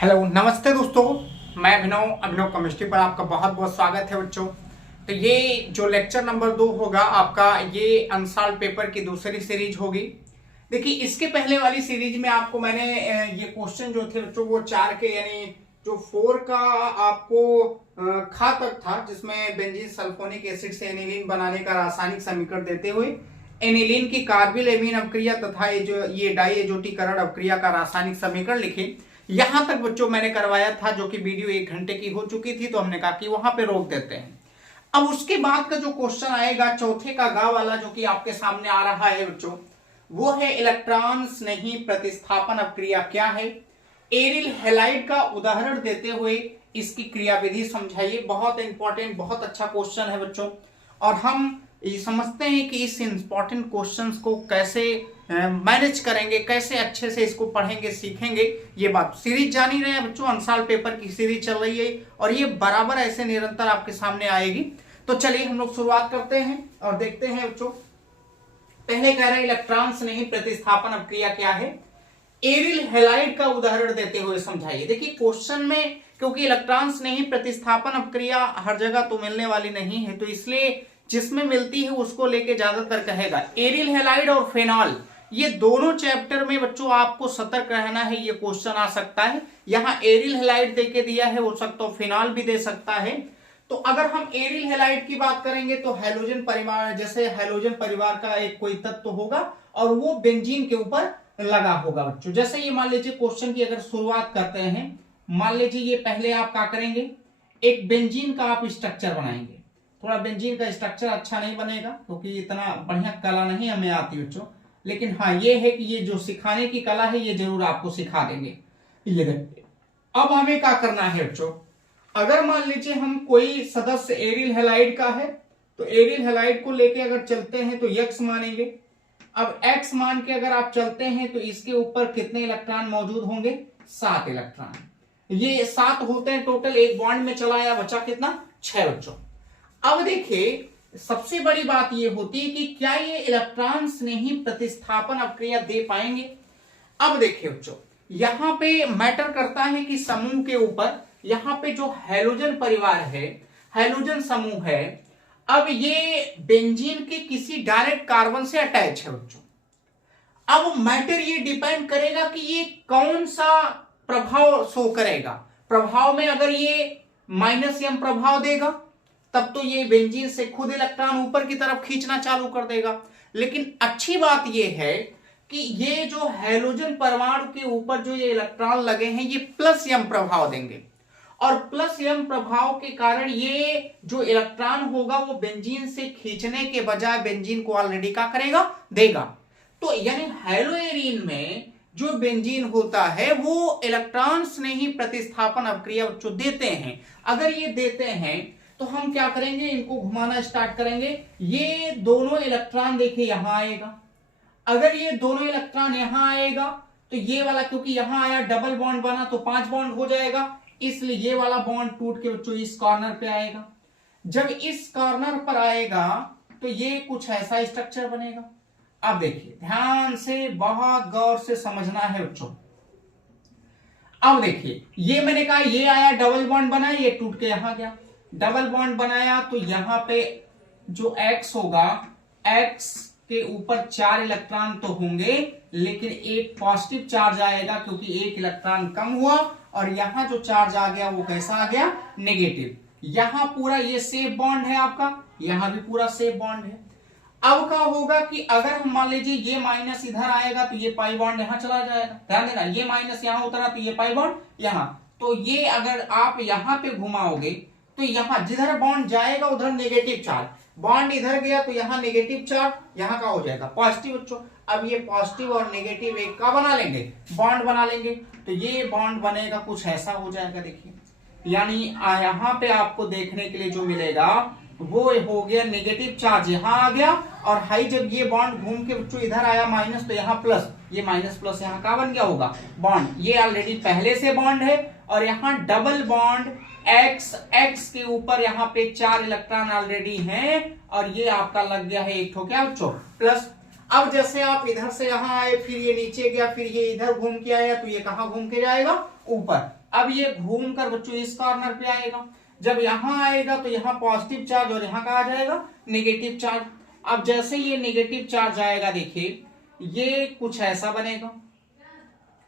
Hello नमस्ते दोस्तों, मैं अभिनव केमिस्ट्री पर आपका बहुत बहुत स्वागत है बच्चों। तो ये जो लेक्चर नंबर 2 होगा आपका, ये अनसॉल्व पेपर की दूसरी सीरीज होगी। देखिए, इसके पहले वाली सीरीज में आपको मैंने ये क्वेश्चन जो थे बच्चों वो 4 के यानी जो 4 का आपको खा तक था, जिसमें बेंजीन सल्फोनिक एसिड से एनिलीन बनाने का रासायनिक समीकरण देते हुए एनिलीन की कार्बिल एमीन अपक्रिया तथा ये डाई एजोटीकरण अपक्रिया का रासायनिक समीकरण लिखे। यहां तक बच्चों मैंने करवाया था, जो कि वीडियो 1 घंटे की हो चुकी थी, तो हमने कहा कि वहां पे रोक देते हैं। अब उसके बाद का जो क्वेश्चन आएगा चौथे का गा वाला, जो कि आपके सामने आ रहा है बच्चों, वो है इलेक्ट्रॉन स्नेही प्रतिस्थापन अपक्रिया क्या है। एरिल हैलाइड का उदाहरण देते हुए इसकी क्रियाविधि समझाइए। बहुत इंपॉर्टेंट, बहुत अच्छा क्वेश्चन है बच्चों, और हम ये समझते हैं कि इस इंपॉर्टेंट क्वेश्चंस को कैसे मैनेज करेंगे, कैसे अच्छे से इसको पढ़ेंगे, सीखेंगे। ये बात सीरीज जान ही रहे हैं बच्चों, अनसॉल्व पेपर की सीरीज चल रही है और ये बराबर ऐसे निरंतर आपके सामने आएगी। तो चलिए हम लोग शुरुआत करते हैं और देखते हैं बच्चों। पहले कह रहे हैं इलेक्ट्रॉन स्नेही प्रतिस्थापन अपक्रिया क्या है। एरिल हैलाइड का उदाहरण देते हुए समझाइए। देखिए क्वेश्चन में, क्योंकि इलेक्ट्रॉन स्नेही प्रतिस्थापन अपक्रिया हर जगह तो मिलने वाली नहीं है, तो इसलिए जिसमें मिलती है उसको लेके ज्यादातर कहेगा। एरिल हैलाइड और फेनॉल, ये दोनों चैप्टर में बच्चों आपको सतर्क रहना है, ये क्वेश्चन आ सकता है। यहां एरिल हैलाइड देके दिया है, हो सकता है फेनॉल भी दे सकता है। तो अगर हम एरिल हैलाइड की बात करेंगे तो हैलोजन परिवार, जैसे हैलोजन परिवार का एक कोई तत्व होगा और वो बेंजीन के ऊपर लगा होगा बच्चों। जैसे ये मान लीजिए क्वेश्चन की अगर शुरुआत करते हैं, मान लीजिए ये पहले आप क्या करेंगे, एक बेंजीन का आप स्ट्रक्चर बनाएंगे। थोड़ा बेंजीन का स्ट्रक्चर अच्छा नहीं बनेगा क्योंकि इतना बढ़िया कला नहीं हमें आती बच्चों, लेकिन हाँ ये है कि ये जो सिखाने की कला है ये जरूर आपको सिखा देंगे। ये देखिए, अब हमें क्या करना है बच्चों, अगर मान लीजिए हम कोई सदस्य एरिल हैलाइड का है, तो एरिल हैलाइड को लेके अगर चलते हैं तो यक्स मानेंगे। अब एक्स मान के अगर आप चलते हैं तो इसके ऊपर कितने इलेक्ट्रॉन मौजूद होंगे, 7 इलेक्ट्रॉन। ये 7 होते हैं टोटल, एक बॉन्ड में चला आया, बचा कितना, 6 बच्चों। अब देखिए सबसे बड़ी बात ये होती है कि क्या ये इलेक्ट्रॉन स्नेही प्रतिस्थापन अपक्रिया दे पाएंगे। अब देखिए बच्चों, यहां पे मैटर करता है कि समूह के ऊपर यहां पे जो हैलोजन परिवार है, हैलोजन समूह है, अब ये बेंजीन के किसी डायरेक्ट कार्बन से अटैच है बच्चों। अब मैटर ये डिपेंड करेगा कि ये कौन सा प्रभाव शो करेगा। प्रभाव में अगर ये -m प्रभाव देगा तब तो ये बेंजीन से खुद इलेक्ट्रॉन ऊपर की तरफ खींचना चालू कर देगा। लेकिन अच्छी बात ये है कि ये जो हैलोजन परमाणु के ऊपर जो ये इलेक्ट्रॉन लगे हैं ये +m प्रभाव देंगे, और +m प्रभाव के कारण ये जो इलेक्ट्रॉन होगा वो बेंजीन से खींचने के बजाय बेंजीन को ऑलरेडी क्या करेगा, देगा। तो यानी हैलोएरीन में जो बेंजीन होता है वो इलेक्ट्रॉन स्नेही प्रतिस्थापन अपक्रिया बच्चों देते हैं। अगर ये देते हैं तो हम क्या करेंगे, इनको घुमाना स्टार्ट करेंगे। ये दोनों इलेक्ट्रॉन देखिए यहां आएगा। अगर ये दोनों इलेक्ट्रॉन यहां आएगा तो ये वाला, क्योंकि यहां आया डबल बॉन्ड बना तो 5 बॉन्ड हो जाएगा, इसलिए ये वाला बॉन्ड टूट के बच्चों इस कॉर्नर पे आएगा। जब इस कॉर्नर पर आएगा तो ये कुछ ऐसा स्ट्रक्चर बनेगा। अब देखिए ध्यान से, बहुत गौर से समझना है बच्चों। अब देखिए ये मैंने कहा ये आया, डबल बॉन्ड बना, ये टूट के यहां गया। डबल बॉन्ड बनाया तो यहां पे जो X होगा, X के ऊपर 4 इलेक्ट्रॉन तो होंगे, लेकिन एक पॉजिटिव चार्ज आएगा क्योंकि एक इलेक्ट्रॉन कम हुआ, और यहां जो चार्ज आ गया वो कैसा आ गया, नेगेटिव। यहां पूरा ये सेफ बॉन्ड है आपका, यहां भी पूरा सेफ बॉन्ड है। अब क्या होगा कि अगर हम मान लीजिए ये माइनस इधर आएगा तो ये पाई बॉन्ड यहां चला जाएगा। ध्यान देना, ये माइनस यहां उतरा तो ये पाई बॉन्ड यहां, तो ये अगर आप यहां पे घुमाओगे तो यहां जिधर बॉन्ड जाएगा उधर नेगेटिव चार्ज, बॉन्ड इधर गया तो यहां नेगेटिव चार्ज, यहां का हो जाएगा पॉजिटिव बच्चों। अब ये पॉजिटिव और नेगेटिव एक का बना लेंगे, बॉन्ड बना लेंगे, तो ये बॉन्ड बनेगा कुछ ऐसा हो जाएगा। देखिए यानी यहां पे आपको देखने के लिए जो मिलेगा वो हो गया नेगेटिव चार्ज यहां आ गया, और हाई जब ये बॉन्ड घूम के बच्चों इधर आया माइनस, तो यहाँ प्लस, ये माइनस प्लस यहाँ का बन गया होगा बॉन्ड। ये ऑलरेडी पहले से बॉन्ड है, और यहाँ डबल बॉन्ड X के ऊपर यहाँ पे 4 इलेक्ट्रॉन ऑलरेडी हैं, और ये आपका लग गया है एक ठो क्या बच्चों, प्लस। अब जैसे आप इधर से यहां आए, फिर ये नीचे गया, फिर ये इधर घूम के आया, तो ये कहां घूम के जाएगा, ऊपर। अब ये घूम कर बच्चों इस कॉर्नर पे आएगा, जब यहां आएगा तो यहाँ पॉजिटिव चार्ज और यहाँ का आ जाएगा नेगेटिव चार्ज। अब जैसे ये नेगेटिव चार्ज आएगा देखिए ये कुछ ऐसा बनेगा,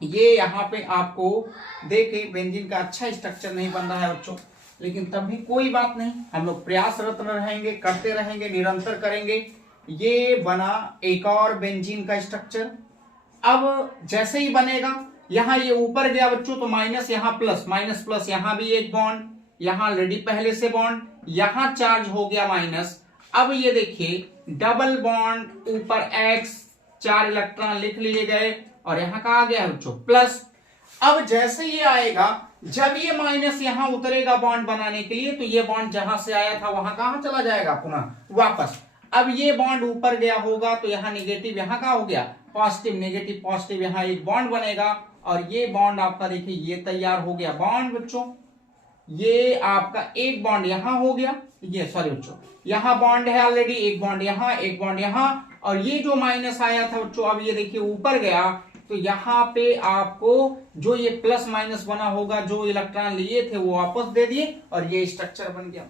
ये यहाँ पे आपको देखे बेंजीन का अच्छा स्ट्रक्चर नहीं बन रहा है बच्चों, लेकिन तब भी कोई बात नहीं, हम लोग प्रयासरत रहेंगे, करते रहेंगे, निरंतर करेंगे। ये बना एक और बेंजीन का स्ट्रक्चर। अब जैसे ही बनेगा यहां ये ऊपर गया बच्चों तो माइनस यहाँ प्लस, माइनस प्लस यहां भी एक बॉन्ड, यहां ऑलरेडी पहले से बॉन्ड, यहां चार्ज हो गया माइनस। अब ये देखिए डबल बॉन्ड ऊपर एक्स, 4 इलेक्ट्रॉन लिख लिए गए और यहां का आ गया बच्चों प्लस। अब जैसे ये आएगा, जब ये माइनस यहां उतरेगा बॉन्ड बनाने के लिए तो ये बॉन्ड जहां से आया था वहां कहां चला जाएगा पुनः वापस। अब ये बॉन्ड ऊपर गया होगा तो यहाँ नेगेटिव, यहाँ का हो गया पॉजिटिव, नेगेटिव पॉजिटिव, यहाँ एक बॉन्ड बनेगा और ये बॉन्ड आपका देखिए ये तैयार हो गया बॉन्ड बच्चों। ये आपका एक बॉन्ड यहां हो गया, ये सॉरी बच्चों यहां बॉन्ड है ऑलरेडी, एक बॉन्ड यहां, एक बॉन्ड यहां, और ये जो माइनस आया था बच्चों अब ये देखिए ऊपर गया तो यहाँ पे आपको जो ये प्लस माइनस बना होगा, जो इलेक्ट्रॉन लिए थे वो वापस दे दिए और ये स्ट्रक्चर बन गया।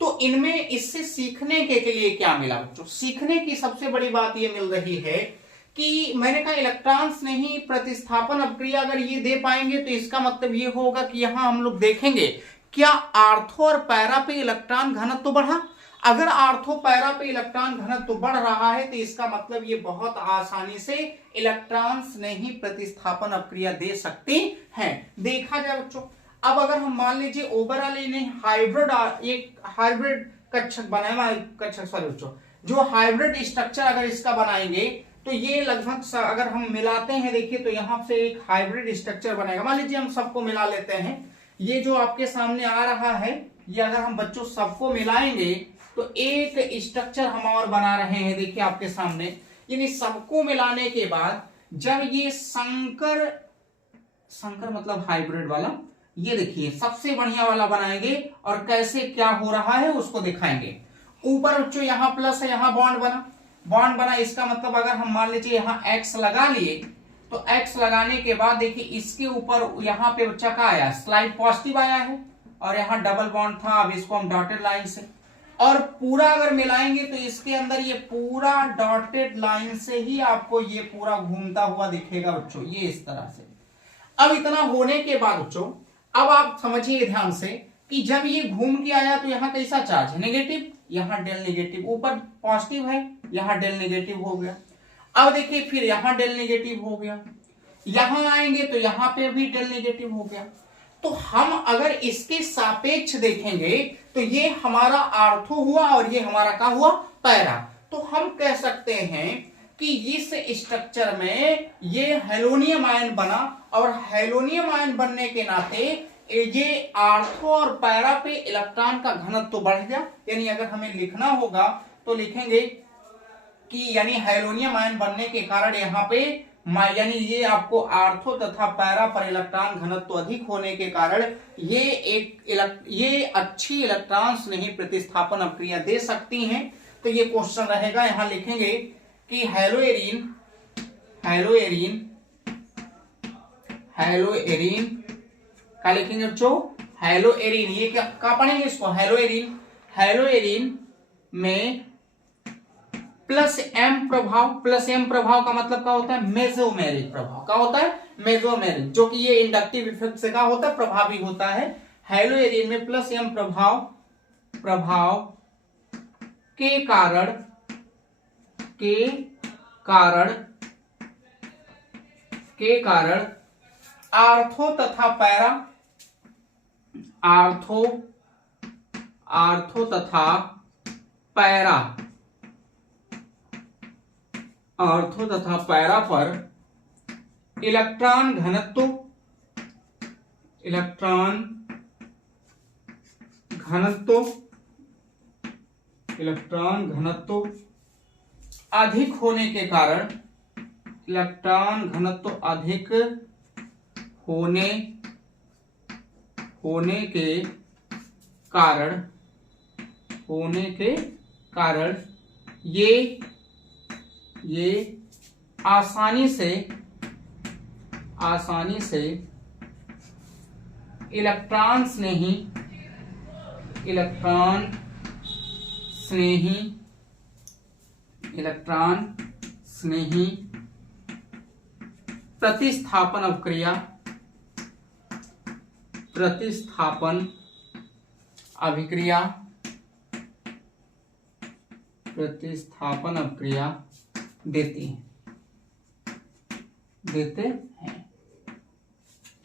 तो इनमें इससे सीखने के लिए क्या मिला बच्चों? सीखने की सबसे बड़ी बात ये मिल रही है कि मैंने कहा इलेक्ट्रॉन्स नहीं प्रतिस्थापन अपक्रिया अगर ये दे पाएंगे तो इसका मतलब ये होगा कि यहां हम लोग देखेंगे क्या आर्थो और पैरा पे इलेक्ट्रॉन घनत्व तो बढ़ा। अगर आर्थो पैरा पे इलेक्ट्रॉन घनत्व बढ़ रहा है तो इसका मतलब ये बहुत आसानी से इलेक्ट्रॉन्स नहीं प्रतिस्थापन अपक्रिया दे सकते हैं। देखा जाए बच्चों, अब अगर हम मान लीजिए ओवरऑल इन्हें हाइब्रिड कक्षक बनाए, कक्षक सॉरी बच्चों जो हाइब्रिड स्ट्रक्चर अगर इसका बनाएंगे तो ये लगभग अगर हम मिलाते हैं देखिए तो यहां से एक हाइब्रिड स्ट्रक्चर बनेगा। मान लीजिए हम सबको मिला लेते हैं, ये जो आपके सामने आ रहा है ये अगर हम बच्चों सबको मिलाएंगे तो एक स्ट्रक्चर हम और बना रहे हैं देखिए आपके सामने। यानी सबको मिलाने के बाद जब ये संकर मतलब हाइब्रिड वाला, ये देखिए सबसे बढ़िया वाला बनाएंगे और कैसे क्या हो रहा है उसको दिखाएंगे। ऊपर बच्चों यहाँ प्लस है, यहाँ बॉन्ड बना, इसका मतलब अगर हम मान लीजिए यहाँ एक्स लगा लिए तो एक्स लगाने के बाद देखिए इसके ऊपर यहाँ पे बच्चा का आया स्लाइड पॉजिटिव आया है और यहाँ डबल बॉन्ड था। अब इसको हम डॉटेड लाइन से और पूरा अगर मिलाएंगे तो इसके अंदर ये पूरा डॉटेड लाइन से ही आपको ये पूरा घूमता हुआ दिखेगा बच्चों, ये इस तरह से। अब इतना होने के बाद बच्चों अब आप समझिए ध्यान से कि जब ये घूम के आया तो यहाँ कैसा चार्ज है नेगेटिव, यहाँ डेल नेगेटिव, ऊपर पॉजिटिव है यहाँ डेल नेगेटिव हो गया। अब देखिए फिर यहाँ डेल नेगेटिव हो गया, यहां आएंगे तो यहाँ पे भी डेल नेगेटिव हो गया। तो हम अगर इसके सापेक्ष देखेंगे तो ये हमारा आर्थो हुआ और ये हमारा क्या हुआ पैरा। तो हम कह सकते हैं कि इस स्ट्रक्चर में ये हेलोनियम आयन बना और हेलोनियम आयन बनने के नाते ये आर्थो और पैरा पे इलेक्ट्रॉन का घनत्व तो बढ़ गया। यानी अगर हमें लिखना होगा तो लिखेंगे कि यानी हेलोनियम आयन बनने के कारण यहाँ पे यानी ये आपको आर्थो तथा पैरा पर इलेक्ट्रॉन घनत्व अधिक होने के कारण ये अच्छी इलेक्ट्रॉन्स नहीं प्रतिस्थापन अपक्रिया दे सकती हैं। तो ये क्वेश्चन रहेगा, यहां लिखेंगे कि हेलोएरिन क्या लिखेंगे बच्चों? हेलोएरिन, ये क्या पढ़ेंगे इसको? हेलोएरिन में प्लस एम प्रभाव का मतलब क्या होता है? मेसोमेरिक प्रभाव। क्या होता है? मेसोमेरिक, जो कि ये इंडक्टिव इफेक्ट से क्या होता है? प्रभावी होता है। हेलोएरिन में प्लस एम प्रभाव के कारण आर्थो तथा पैरा पर इलेक्ट्रॉन घनत्व अधिक होने के कारण ये आसानी से इलेक्ट्रॉन स्नेही प्रतिस्थापन अभिक्रिया देते हैं।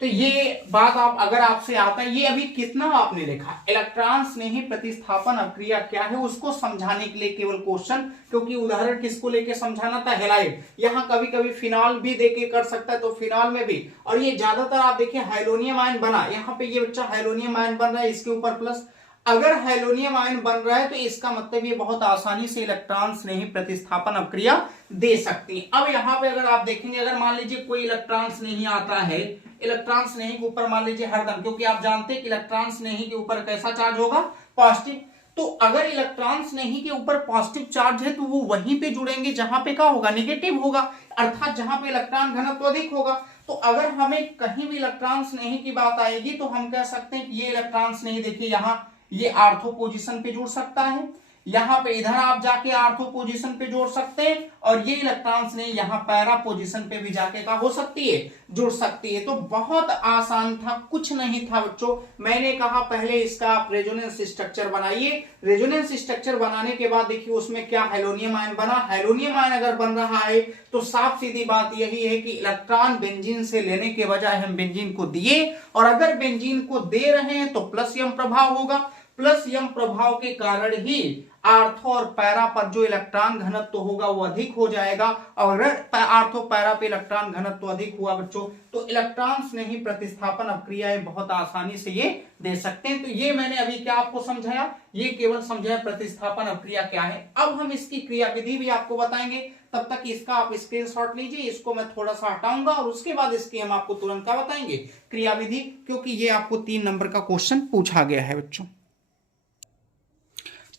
तो ये बात आप अगर आपसे आता है, ये अभी कितना आपने लिखा, इलेक्ट्रॉन स्नेही प्रतिस्थापन अभिक्रिया क्या है उसको समझाने के लिए केवल क्वेश्चन, क्योंकि उदाहरण किसको लेके समझाना था, हैलाइड। यहाँ कभी कभी फिनॉल भी देके कर सकता है, तो फिनॉल में भी, और ये ज्यादातर आप देखिए हाइलोनियम आयन बना, यहाँ पे ये बच्चा हाइलोनियम आयन बन रहा है, इसके ऊपर प्लस, अगर हाइलोनियम आयन बन रहा है तो इसका मतलब ये बहुत आसानी से इलेक्ट्रॉन स्नेही प्रतिस्थापन अभिक्रिया दे सकती है। अब यहाँ पे अगर आप देखेंगे, अगर मान लीजिए कोई इलेक्ट्रॉन स्नेही आता है, इलेक्ट्रॉन स्नेही के ऊपर मान लीजिए हरदम, क्योंकि आप जानते हैं कि इलेक्ट्रॉन स्नेही के ऊपर कैसा चार्ज होगा, पॉजिटिव, तो अगर इलेक्ट्रॉन स्नेही के ऊपर पॉजिटिव चार्ज है तो वो वहीं पे जुड़ेंगे जहां पे क्या होगा, नेगेटिव होगा, अर्थात जहां पे इलेक्ट्रॉन घनत्व अधिक होगा। तो अगर हमें कहीं भी इलेक्ट्रॉन स्नेही की बात आएगी तो हम कह सकते हैं कि ये इलेक्ट्रॉन स्नेही, देखिए यहाँ ये आर्थो पोजीशन पे जुड़ सकता है, यहां पे इधर आप जाके आर्थो पोजीशन पे जोड़ सकते हैं, और ये इलेक्ट्रॉन्स ने यहाँ पैरा पोजीशन पे भी जाके का हो सकती है, जुड़ सकती है। तो बहुत आसान था, कुछ नहीं था बच्चों। मैंने कहा पहले इसका आप रेजोनेंस स्ट्रक्चर बनाइए, रेजोनेंस स्ट्रक्चर बनाने के बाद देखिए उसमें क्या हाइलोनियम आयन बना, हाइलोनियम आयन अगर बन रहा है तो साफ सीधी बात यही है कि इलेक्ट्रॉन बेंजीन से लेने के बजाय हम बेंजीन को दिए, और अगर बेंजीन को दे रहे हैं तो प्लस यम प्रभाव होगा, प्लस यम प्रभाव के कारण ही आर्थो और पैरा पर जो इलेक्ट्रॉन घनत्व होगा वो अधिक हो जाएगा, और अगर आर्थो पैरा पे इलेक्ट्रॉन घनत्व अधिक हुआ बच्चों तो इलेक्ट्रॉन्स ने ही प्रतिस्थापन अभिक्रियाएं बहुत आसानी से ये दे सकते हैं। तो ये मैंने अभी क्या आपको समझाया, ये केवल समझाया प्रतिस्थापन अभिक्रिया क्या है। अब हम इसकी क्रियाविधि भी आपको बताएंगे, तब तक इसका आप स्क्रीनशॉट लीजिए, इसको मैं थोड़ा सा हटाऊंगा और उसके बाद इसकी हम आपको तुरंत क्या बताएंगे, क्रियाविधि, क्योंकि ये आपको 3 नंबर का क्वेश्चन पूछा गया है बच्चों।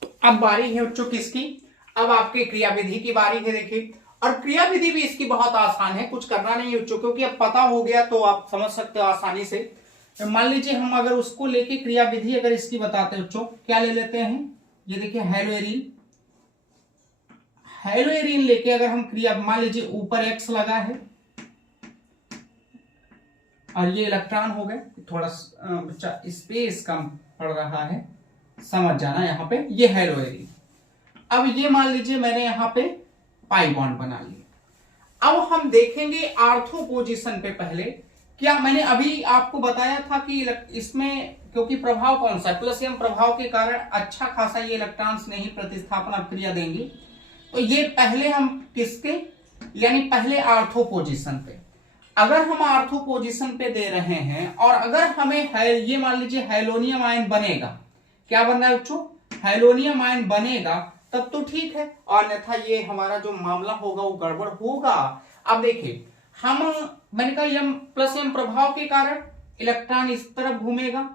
तो अब बारी है बच्चों किसकी, अब आपके क्रियाविधि की बारी है। देखिए, और क्रियाविधि भी इसकी बहुत आसान है, कुछ करना नहीं है बच्चों, क्योंकि अब पता हो गया तो आप समझ सकते हो आसानी से। मान लीजिए हम अगर उसको लेके क्रियाविधि अगर इसकी बताते हैं बच्चों, क्या ले लेते हैं, ये देखिए हेलोएरिन, हेलोएरिन लेके अगर हम क्रिया, मान लीजिए ऊपर एक्स लगा है और ये इलेक्ट्रॉन हो गए, थोड़ा बच्चा स्पेस कम पड़ रहा है, समझ जाना, यहाँ पे ये हेलोएरिन। अब ये मान लीजिए मैंने यहाँ पे पाई बॉन्ड बना लिया। अब हम देखेंगे आर्थो पोजीशन पे, पहले क्या मैंने अभी आपको बताया था कि इसमें क्योंकि प्रभाव कौन सा है, प्लस एम प्रभाव के कारण अच्छा खासा ये इलेक्ट्रॉन्स नहीं प्रतिस्थापन अभिक्रिया देंगी। तो ये पहले हम किसके, यानी पहले आर्थो पोजीशन पे, अगर हम आर्थो पोजीशन पे दे रहे हैं और अगर हमें ये मान लीजिए हाइलोनियम आयन बनेगा, क्या बन रहा है बच्चों, हाइलोनियम आयन बनेगा, तब तो ठीक है, और अन्यथा ये हमारा जो मामला होगा वो गड़बड़ होगा। अब देखिए हम, मैंने कहा यम प्लस एम प्रभाव के कारण इलेक्ट्रॉन इस तरफ घूमेगा,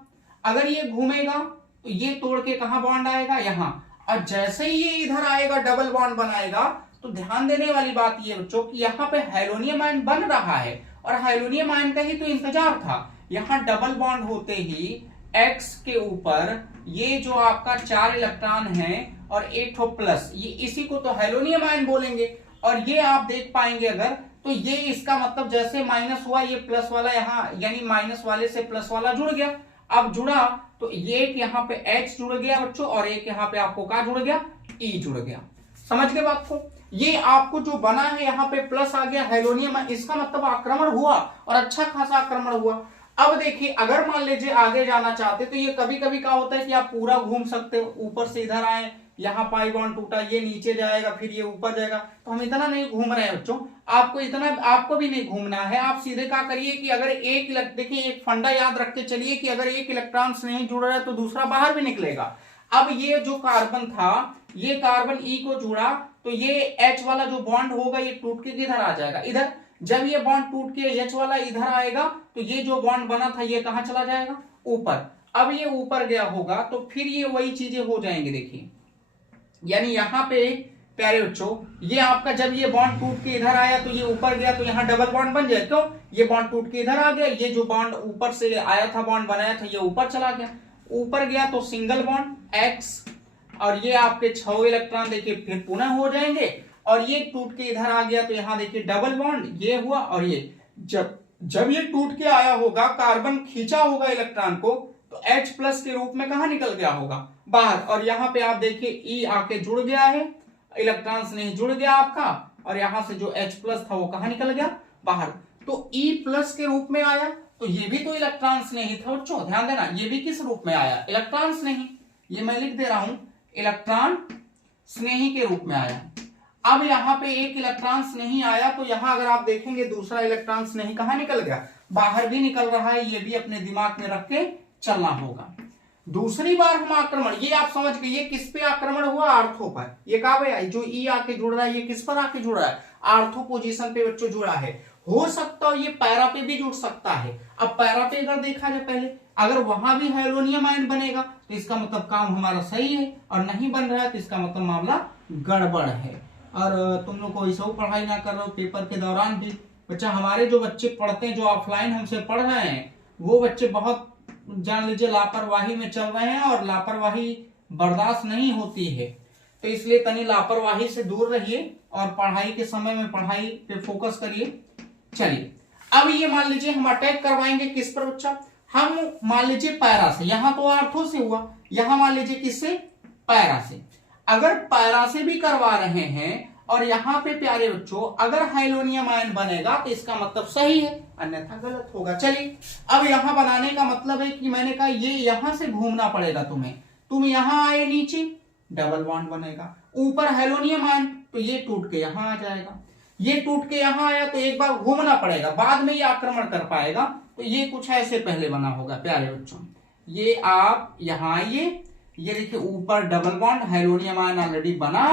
अगर ये घूमेगा तो ये तोड़ के कहां बॉन्ड आएगा, यहां, और जैसे ही ये इधर आएगा डबल बॉन्ड बनाएगा। तो ध्यान देने वाली बात ये बच्चों कि यहाँ पे हाइलोनियम आयन बन रहा है, और हाइलोनियम आयन का ही तो इंतजार था। यहाँ डबल बॉन्ड होते ही एक्स के ऊपर ये जो आपका 4 इलेक्ट्रॉन है और 1 प्लस, ये इसी को तो हाइलोनियम आयन बोलेंगे। और ये आप देख पाएंगे अगर, तो ये इसका मतलब जैसे माइनस हुआ, ये प्लस वाला यहाँ, यानी माइनस वाले से प्लस वाला जुड़ गया। अब जुड़ा तो ये एक यहाँ पे H जुड़ गया बच्चों, और एक यहाँ पे आपको क्या जुड़ गया, E जुड़ गया। समझ गए बात को, ये आपको जो बना है यहाँ पे प्लस आ गया हाइलोनियम, इसका मतलब आक्रमण हुआ, और अच्छा खासा आक्रमण हुआ। अब देखिए अगर मान लीजिए आगे जाना चाहते तो ये कभी कभी क्या होता है कि आप पूरा घूम सकते हो, ऊपर से इधर आए, यहाँ पाई बॉन्ड टूटा, ये नीचे जाएगा, फिर ये ऊपर जाएगा। तो हम इतना नहीं घूम रहे हैं बच्चों, आपको इतना, आपको भी नहीं घूमना है। आप सीधे क्या करिए कि अगर एक, देखिए एक फंडा याद रखते चलिए कि अगर एक इलेक्ट्रॉन नहीं जुड़ रहा है तो दूसरा बाहर भी निकलेगा। अब ये जो कार्बन था, ये कार्बन ई को जुड़ा, तो ये एच वाला जो बॉन्ड होगा ये टूट के किधर आ जाएगा, इधर। जब ये बॉन्ड टूट के एच वाला इधर आएगा तो ये जो बॉन्ड बना था ये कहां चला जाएगा, ऊपर। अब ये ऊपर गया होगा तो फिर ये वही चीजें हो जाएंगी, देखिए, यानी यहाँ पे प्यारे बच्चों, ये आपका जब ये बॉन्ड टूट के इधर आया तो ये ऊपर गया तो यहाँ डबल बॉन्ड बन जाए। क्यों? ये बॉन्ड टूट के इधर आ गया, ये जो बॉन्ड ऊपर से आया था, बॉन्ड बनाया था, ये ऊपर चला गया। ऊपर गया तो सिंगल बॉन्ड X, और ये आपके 6 इलेक्ट्रॉन देखिए फिर पुनः हो जाएंगे, और ये टूट के इधर आ गया तो यहाँ देखिए डबल बॉन्ड ये हुआ, और ये जब ये टूट के आया होगा, कार्बन खींचा होगा इलेक्ट्रॉन को, तो H प्लस के रूप में कहा निकल गया होगा? बाहर। और यहाँ पे आप देखिए E आके जुड़ गया है, इलेक्ट्रॉन से नहीं जुड़ गया आपका, और यहां से जो H प्लस था वो कहां निकल गया? बाहर। तो E प्लस के रूप में आया, तो ये भी तो इलेक्ट्रॉन से नहीं था बच्चों, ध्यान देना, ये भी किस रूप में आया? इलेक्ट्रॉन से नहीं। ये मैं लिख दे रहा हूं, इलेक्ट्रॉन स्नेही के रूप में आया। अब यहाँ पे एक इलेक्ट्रॉन नहीं आया, तो यहाँ अगर आप देखेंगे दूसरा इलेक्ट्रॉन नहीं कहां निकल गया? बाहर भी निकल रहा है। ये भी अपने दिमाग में रख के चलना होगा। दूसरी बार हम आक्रमण, ये आप समझ गए, ये किस पे आक्रमण हुआ? आर्थो पर। ये कहा भैया जो ई आके जुड़ रहा है, ये किस पर आके जुड़ रहा है? आर्थो पोजीशन पे बच्चों जुड़ा है। हो सकता है ये पैरा पे भी जुड़ सकता है। अब पैरा पे अगर देखा जाए पहले, अगर वहां भी हाइड्रोनियम आयन बनेगा तो इसका मतलब काम हमारा सही है, और नहीं बन रहा है तो इसका मतलब मामला गड़बड़ है। और तुम लोग को ऐसा पढ़ाई ना कर रहे हो पेपर के दौरान भी। बच्चा, हमारे जो बच्चे पढ़ते हैं, जो ऑफलाइन हमसे पढ़ रहे हैं, वो बच्चे बहुत जान लीजिए लापरवाही में चल रहे हैं, और लापरवाही बर्दाश्त नहीं होती है। तो इसलिए तनी लापरवाही से दूर रहिए और पढ़ाई के समय में पढ़ाई पे फोकस करिए। चलिए, अब ये मान लीजिए हम अटैक करवाएंगे किस पर बच्चा? हम मान लीजिए पैरा से, यहां तो आर्थो से हुआ, यहां मान लीजिए किससे? पैरा से। अगर पैरा से भी करवा रहे हैं और यहाँ पे प्यारे बच्चों अगर हाइड्रोनियम आयन बनेगा तो इसका मतलब सही है, अन्यथा गलत होगा। चलिए, अब यहाँ बनाने का मतलब है कि मैंने कहा ये यहां से घूमना पड़ेगा तुम्हें। तुम यहाँ आए नीचे, डबल बॉन्ड बनेगा। ऊपर हाइड्रोनियम आयन, तो ये टूट के यहाँ आ जाएगा। ये टूट के यहाँ आया तो एक बार घूमना पड़ेगा, बाद में ये आक्रमण कर पाएगा। तो ये कुछ ऐसे पहले बना होगा प्यारे बच्चों। ये आप यहाँ आइए, ये देखिए ऊपर double bond, hydronium ion already बना,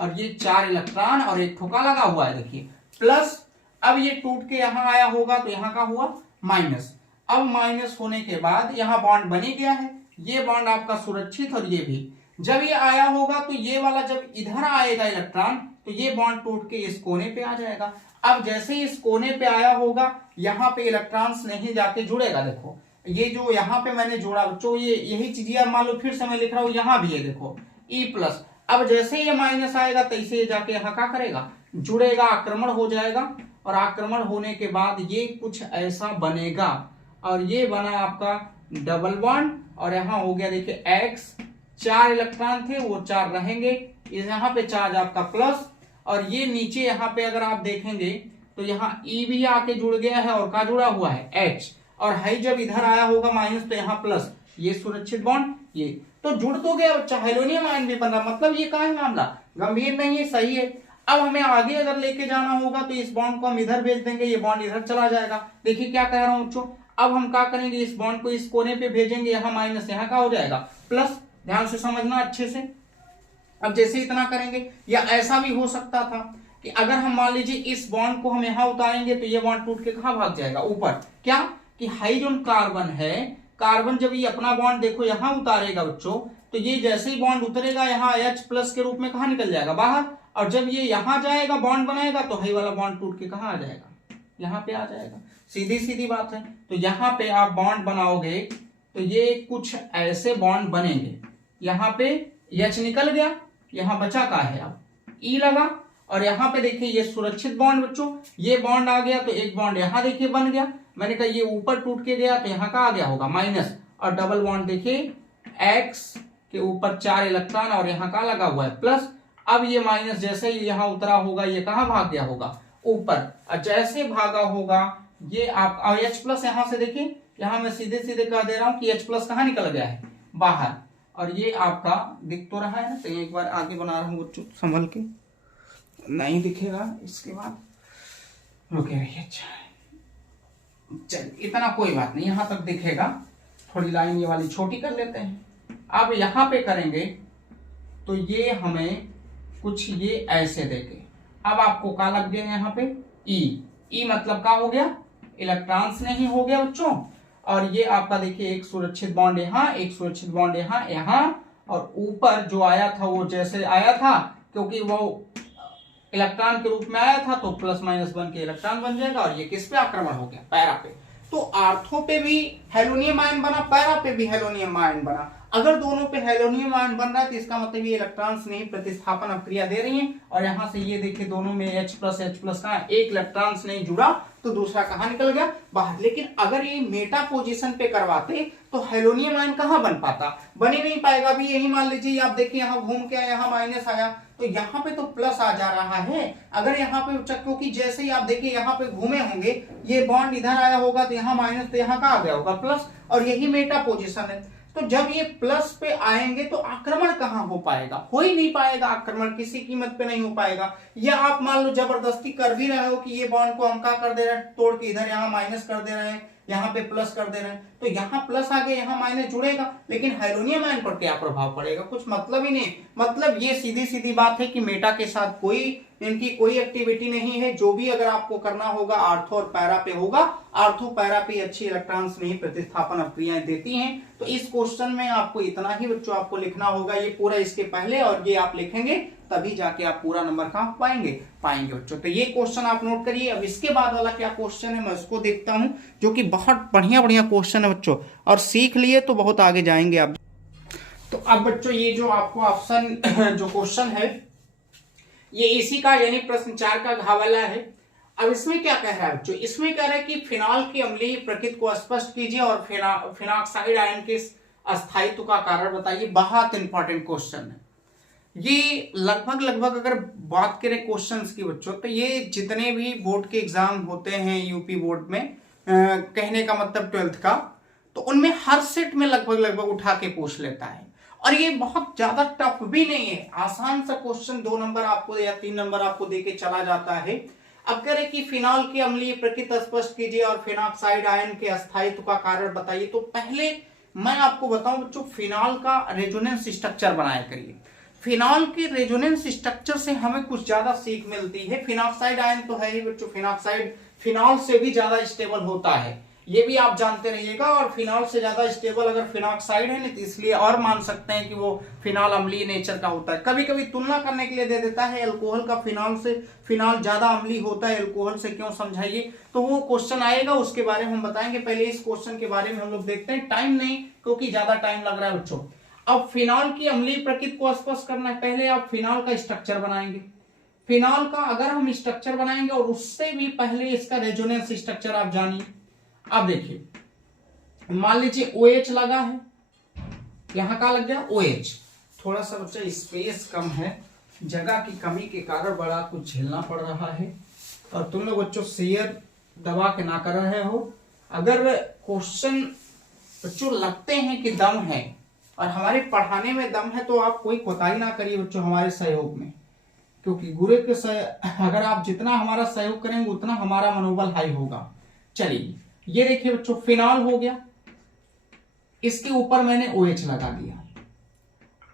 और ये 4 इलेक्ट्रॉन और एक ठोका लगा हुआ है, देखिए प्लस। अब ये टूट के यहाँ आया होगा तो यहाँ का हुआ माइनस। अब माइनस होने के बाद यहाँ बॉन्ड बनी गया है, ये बॉन्ड आपका सुरक्षित, और ये भी। जब ये आया होगा तो ये वाला जब इधर आएगा इलेक्ट्रॉन, तो ये बॉन्ड टूट के इस कोने पे आ जाएगा। अब जैसे इस कोने पे आया होगा, यहाँ पे इलेक्ट्रॉन्स नहीं जाके जुड़ेगा। देखो ये जो यहाँ पे मैंने जोड़ा बच्चों, ये यही चीज मान लो फिर से मैं लिख रहा हूँ, यहाँ भी है देखो E प्लस। अब जैसे ये माइनस आएगा तैसे ये जाके यहाँ क्या करेगा? जुड़ेगा, आक्रमण हो जाएगा, और आक्रमण होने के बाद ये कुछ ऐसा बनेगा, और ये बना आपका डबल बॉन्ड, और यहाँ हो गया देखिए X। 4 इलेक्ट्रॉन थे वो 4 रहेंगे, यहाँ पे चार्ज आपका प्लस, और ये नीचे यहाँ पे अगर आप देखेंगे तो यहाँ E भी आके जुड़ गया है, और क्या जुड़ा हुआ है? H। और हाई जब इधर आया होगा माइनस तो यहाँ प्लस, ये सुरक्षित बॉन्ड, ये तो जुड़ तो गया बच्चा, हाइड्रोनियम आयन भी बन रहा। मतलब ये कहा है मामला गंभीर नहीं है, सही है। अब हमें आगे अगर लेके जाना होगा तो इस बॉन्ड को हम इधर भेज देंगे, ये बॉन्ड इधर चला जाएगा। देखिए क्या कह रहा हूं बच्चों, अब हम क्या करेंगे, इस बॉन्ड को इस कोने पे भेजेंगे, यहाँ माइनस, यहाँ का हो जाएगा प्लस। ध्यान से समझना अच्छे से। अब जैसे इतना करेंगे, या ऐसा भी हो सकता था कि अगर हम मान लीजिए इस बॉन्ड को हम यहाँ उतारेंगे तो ये बॉन्ड टूट के कहाँ भाग जाएगा? ऊपर। क्या कि हाई जो कार्बन है, कार्बन जब ये अपना बॉन्ड देखो यहाँ उतारेगा बच्चों, तो ये जैसे ही बॉन्ड उतरेगा यहाँ H प्लस के रूप में कहाँ निकल जाएगा? बाहर। और जब ये यहाँ जाएगा बॉन्ड बनाएगा तो हाई वाला बॉन्ड टूट के कहाँ आ जाएगा? यहाँ पे आ जाएगा। सीधी सीधी बात है। तो यहाँ पे आप बॉन्ड बनाओगे तो ये कुछ ऐसे बॉन्ड बनेंगे। यहाँ पे H निकल गया, यहाँ बचा का है अब E लगा, और यहाँ पे देखिए ये सुरक्षित बॉन्ड बच्चों, ये बॉन्ड आ गया तो एक बॉन्ड यहाँ देखिए बन गया। मैंने कहा ये ऊपर टूट के गया तो यहाँ का आ गया होगा माइनस, और डबल बॉन्ड देखिए X के ऊपर 4 इलेक्ट्रॉन और यहाँ का लगा हुआ है प्लस। अब ये माइनस जैसे ही यहाँ उतरा होगा ये कहाँ भाग गया होगा? ऊपर। और जैसे भागा होगा ये आप H प्लस यहाँ से देखिए, यहाँ मैं सीधे सीधे कह दे रहा हूँ कि H प्लस कहाँ निकल गया है? बाहर। और ये आपका दिख तो रहा है ना, तो एक बार आगे बना रहा हूँ बच्चों संभल के, नहीं दिखेगा इसके बाद, रुके रहिए। अच्छा चलिए, इतना कोई बात नहीं, यहां तक दिखेगा। थोड़ी लाइन ये वाली छोटी कर लेते हैं। अब यहां पे करेंगे तो ये हमें कुछ ये ऐसे देंगे। अब आपको क्या लग गया यहाँ पे? ई मतलब क्या हो गया? इलेक्ट्रॉन्स नहीं हो गया बच्चों। और ये आपका देखिए एक सुरक्षित बॉन्ड यहाँ, एक सुरक्षित बॉन्ड यहाँ, यहाँ, और ऊपर जो आया था वो जैसे आया था क्योंकि वो इलेक्ट्रॉन के रूप में आया था, तो प्लस माइनस बन के इलेक्ट्रॉन बन जाएगा, और ये किस पे आक्रमण हो गया, पैरा पे। तो आर्थो पे भी हेलोनियम आयन बना, पैरा पे भी हेलोनियम आयन बना। अगर दोनों पे हेलोनियम आयन बन रहा है तो इसका मतलब ये इलेक्ट्रॉन्स नहीं प्रतिस्थापन अभिक्रिया दे रही हैं, और यहां से ये देखिए दोनों में H प्लस कहां, एक इलेक्ट्रॉन्स नहीं जुड़ा तो दूसरा कहां निकल गया, बाहर। लेकिन अगर ये मेटा पोजीशन पे करवाते तो हेलोनियम आयन कहां बन पाता, बन ही नहीं पाएगा। अभी यही मान लीजिए आप देखिए यहाँ घूम के आया, यहाँ माइनस आया, तो यहाँ पे तो प्लस आ जा रहा है। अगर यहाँ पे, क्योंकि जैसे ही आप देखिए यहाँ पे घूमे होंगे, ये बॉन्ड इधर आया होगा तो यहाँ माइनस, तो यहाँ का आ गया होगा प्लस, और यही मेटा पोजीशन है। तो जब ये प्लस पे आएंगे तो आक्रमण कहां हो पाएगा, हो ही नहीं पाएगा आक्रमण, किसी कीमत पे नहीं हो पाएगा। या आप मान लो जबरदस्ती कर भी रहे हो कि ये बॉन्ड को हम क्या कर दे रहे हैं, तोड़ के इधर यहाँ माइनस कर दे रहे हैं, यहाँ पे प्लस कर दे रहे हैं, तो यहाँ प्लस आ गया, यहाँ माइनस जुड़ेगा, लेकिन हेलोनियम आयन पर क्या प्रभाव पड़ेगा, कुछ मतलब ही नहीं। मतलब ये सीधी सीधी बात है कि मेटा के साथ इनकी कोई एक्टिविटी नहीं है। जो भी अगर आपको करना होगा आर्थो और पैरा पे होगा। आर्थो पैरा पे अच्छी इलेक्ट्रॉन्स नहीं प्रतिस्थापन अभिक्रियाएं देती हैं। तो इस क्वेश्चन में आपको इतना ही बच्चों आपको लिखना होगा, ये पूरा इसके पहले, और ये आप लिखेंगे तभी जाके आप पूरा नंबर कहां पाएंगे बच्चों। तो ये क्वेश्चन आप नोट करिए। अब इसके बाद वाला क्या क्वेश्चन है मैं उसको देखता हूं, जो कि बहुत बढ़िया क्वेश्चन है बच्चों, और सीख लिए तो बहुत आगे जाएंगे आप। तो अब बच्चों ये जो आपको ऑप्शन जो क्वेश्चन है ये इसी का यानी प्रश्न 4 का घावाला है। अब इसमें क्या कह रहा है बच्चों, इसमें कह रहा है कि फिनॉल की अम्लीय प्रकृति को स्पष्ट कीजिए और फिनॉक्साइड आयन के अस्थायित्व का कारण बताइए। बहुत इंपॉर्टेंट क्वेश्चन है ये। लगभग अगर बात करें क्वेश्चंस की बच्चों, तो ये जितने भी बोर्ड के एग्जाम होते हैं यूपी बोर्ड में, कहने का मतलब 12th का, तो उनमें हर सेट में लगभग उठा के पूछ लेता है। और ये बहुत ज्यादा टफ भी नहीं है, आसान सा क्वेश्चन, 2 नंबर आपको या 3 नंबर आपको देके चला जाता है। अब कह रहे कि फिनॉल की अम्लीय प्रकृति स्पष्ट कीजिए और फिनॉक्साइड आयन के अस्थायित्व का कारण बताइए। तो पहले मैं आपको बताऊं बच्चों, फिनॉल का रेजोनेंस स्ट्रक्चर बनाया करिए। फिनॉल के रेजोनेंस स्ट्रक्चर से हमें कुछ ज्यादा सीख मिलती है। फिनॉक्साइड आयन तो है ही बच्चों, फिनॉक्साइड फिनॉल से भी ज्यादा स्टेबल होता है, ये भी आप जानते रहिएगा। और फिनॉल से ज्यादा स्टेबल अगर फिनॉक्साइड है, नहीं तो इसलिए और मान सकते हैं कि वो फिनॉल अम्लीय नेचर का होता है। कभी कभी तुलना करने के लिए दे देता है अल्कोहल का फिनॉल से, फिनॉल ज्यादा अम्लीय होता है अल्कोहल से, क्यों समझाइए। तो वो क्वेश्चन आएगा, उसके बारे में हम बताएंगे। पहले इस क्वेश्चन के बारे में हम लोग देखते हैं, टाइम नहीं क्योंकि ज्यादा टाइम लग रहा है बच्चों। अब फिनॉल की अम्लीय प्रकृति को स्पष्ट करना है, पहले आप फिनॉल का स्ट्रक्चर बनाएंगे। फिनॉल का अगर हम स्ट्रक्चर बनाएंगे, और उससे भी पहले इसका रेजोनेंस स्ट्रक्चर आप जानिए। अब देखिए मान लीजिए OH लगा है, यहां का लग गया OH। थोड़ा सा बच्चा स्पेस कम है, जगह की कमी के कारण बड़ा कुछ झेलना पड़ रहा है, और तुम लोग बच्चों शेयर दबा के ना कर रहे हो। अगर क्वेश्चन बच्चों लगते हैं कि दम है और हमारे पढ़ाने में दम है, तो आप कोई कोताही ना करिए बच्चों हमारे सहयोग में, क्योंकि गुरु के अगर आप जितना हमारा सहयोग करेंगे उतना हमारा मनोबल हाई होगा। चलिए ये देखिए बच्चों, फिनॉल हो गया, इसके ऊपर मैंने OH लगा दिया।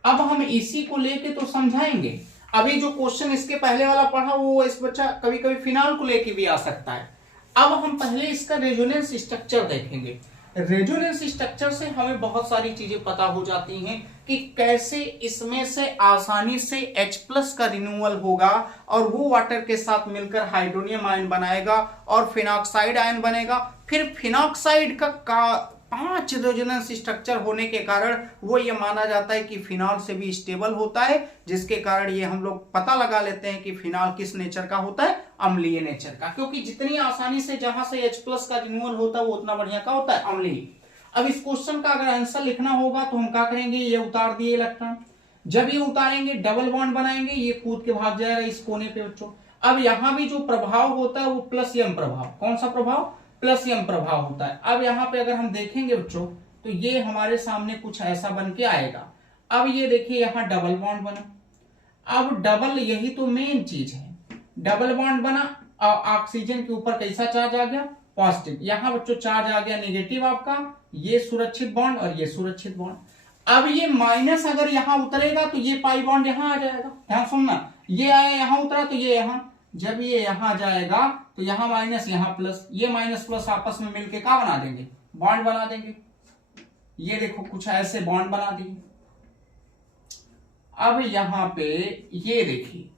अब हम इसी को लेके तो समझाएंगे। अभी जो क्वेश्चन इसके पहले वाला पढ़ा वो इस बच्चा कभी कभी फिनॉल को लेके भी आ सकता है। अब हम पहले इसका रेजोनेंस स्ट्रक्चर देखेंगे। रेजोनेंस स्ट्रक्चर से हमें बहुत सारी चीजें पता हो जाती हैं कि कैसे इसमें से आसानी से H+ का रिन्यूअल होगा, और वो वाटर के साथ मिलकर हाइड्रोनियम आयन बनाएगा और फिनॉक्साइड आयन बनेगा। फिर फिनॉक्साइड का 5 रेजोनेंस स्ट्रक्चर होने के कारण वो ये माना जाता है कि फिनॉल से भी स्टेबल होता है, जिसके कारण ये हम लोग पता लगा लेते हैं कि फिनॉल किस नेचर का होता है, अम्लीय नेचर का। क्योंकि जितनी आसानी से जहां से H+ का रिन्यूअल होता है वो उतना बढ़िया का होता है, अम्लीय। अब इस क्वेश्चन का अगर आंसर लिखना होगा तो हम क्या करेंगे, ये उतार दिए इलेक्ट्रॉन। जब ये उतारेंगे डबल बॉन्ड बनाएंगे, ये कूद के भाग जाएगा इस कोने पे बच्चों। अब यहां भी जो प्रभाव होता है वो +M प्रभाव, कौन सा प्रभाव, +M प्रभाव होता है। अब यहाँ पे अगर हम देखेंगे बच्चों, तो ये हमारे सामने कुछ ऐसा बन के आएगा। अब ये देखिए यहाँ डबल बॉन्ड बना। अब डबल, यही तो मेन चीज है, डबल बॉन्ड बना, ऑक्सीजन के ऊपर कैसा चार्ज आ गया, पॉजिटिव। यहाँ बच्चों चार्ज आ गया नेगेटिव आपका, ये सुरक्षित बॉन्ड और ये सुरक्षित बॉन्ड। अब ये माइनस अगर यहाँ उतरेगा तो ये पाई बॉन्ड यहाँ आ जाएगा। ध्यान सुनना, ये आया यहाँ उतरा तो ये यहाँ, जब ये यहाँ जाएगा तो यहाँ माइनस यहाँ प्लस, ये माइनस प्लस आपस में मिलके क्या बना देंगे, बॉन्ड बना देंगे। ये देखो कुछ ऐसे बॉन्ड बना दिए। अब यहां पे ये देखिए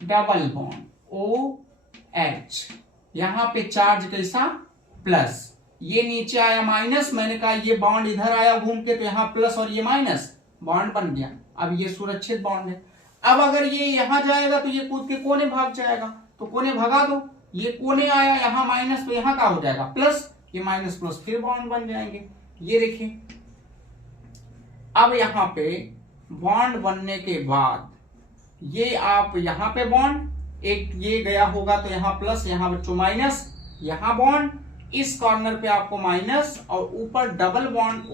डबल बॉन्ड OH, यहां पे चार्ज कैसा प्लस, ये नीचे आया माइनस, मैंने कहा ये बॉन्ड इधर आया घूम के तो यहाँ प्लस और ये माइनस बॉन्ड बन गया। अब ये सुरक्षित बॉन्ड है। अब अगर ये यहां जाएगा तो ये कूद के कोने भाग जाएगा, तो कोने भगा दो, ये कोने आया यहाँ माइनस तो यहाँ का हो जाएगा प्लस, ये माइनस प्लस फिर बॉन्ड बन जाएंगे। ये देखिए अब यहां पे बॉन्ड बनने के बाद ये आप यहां पे बॉन्ड एक ये गया होगा तो यहां प्लस, यहां बच्चों माइनस, यहां बॉन्ड, इस कॉर्नर पे आपको माइनस और ऊपर डबल बॉन्ड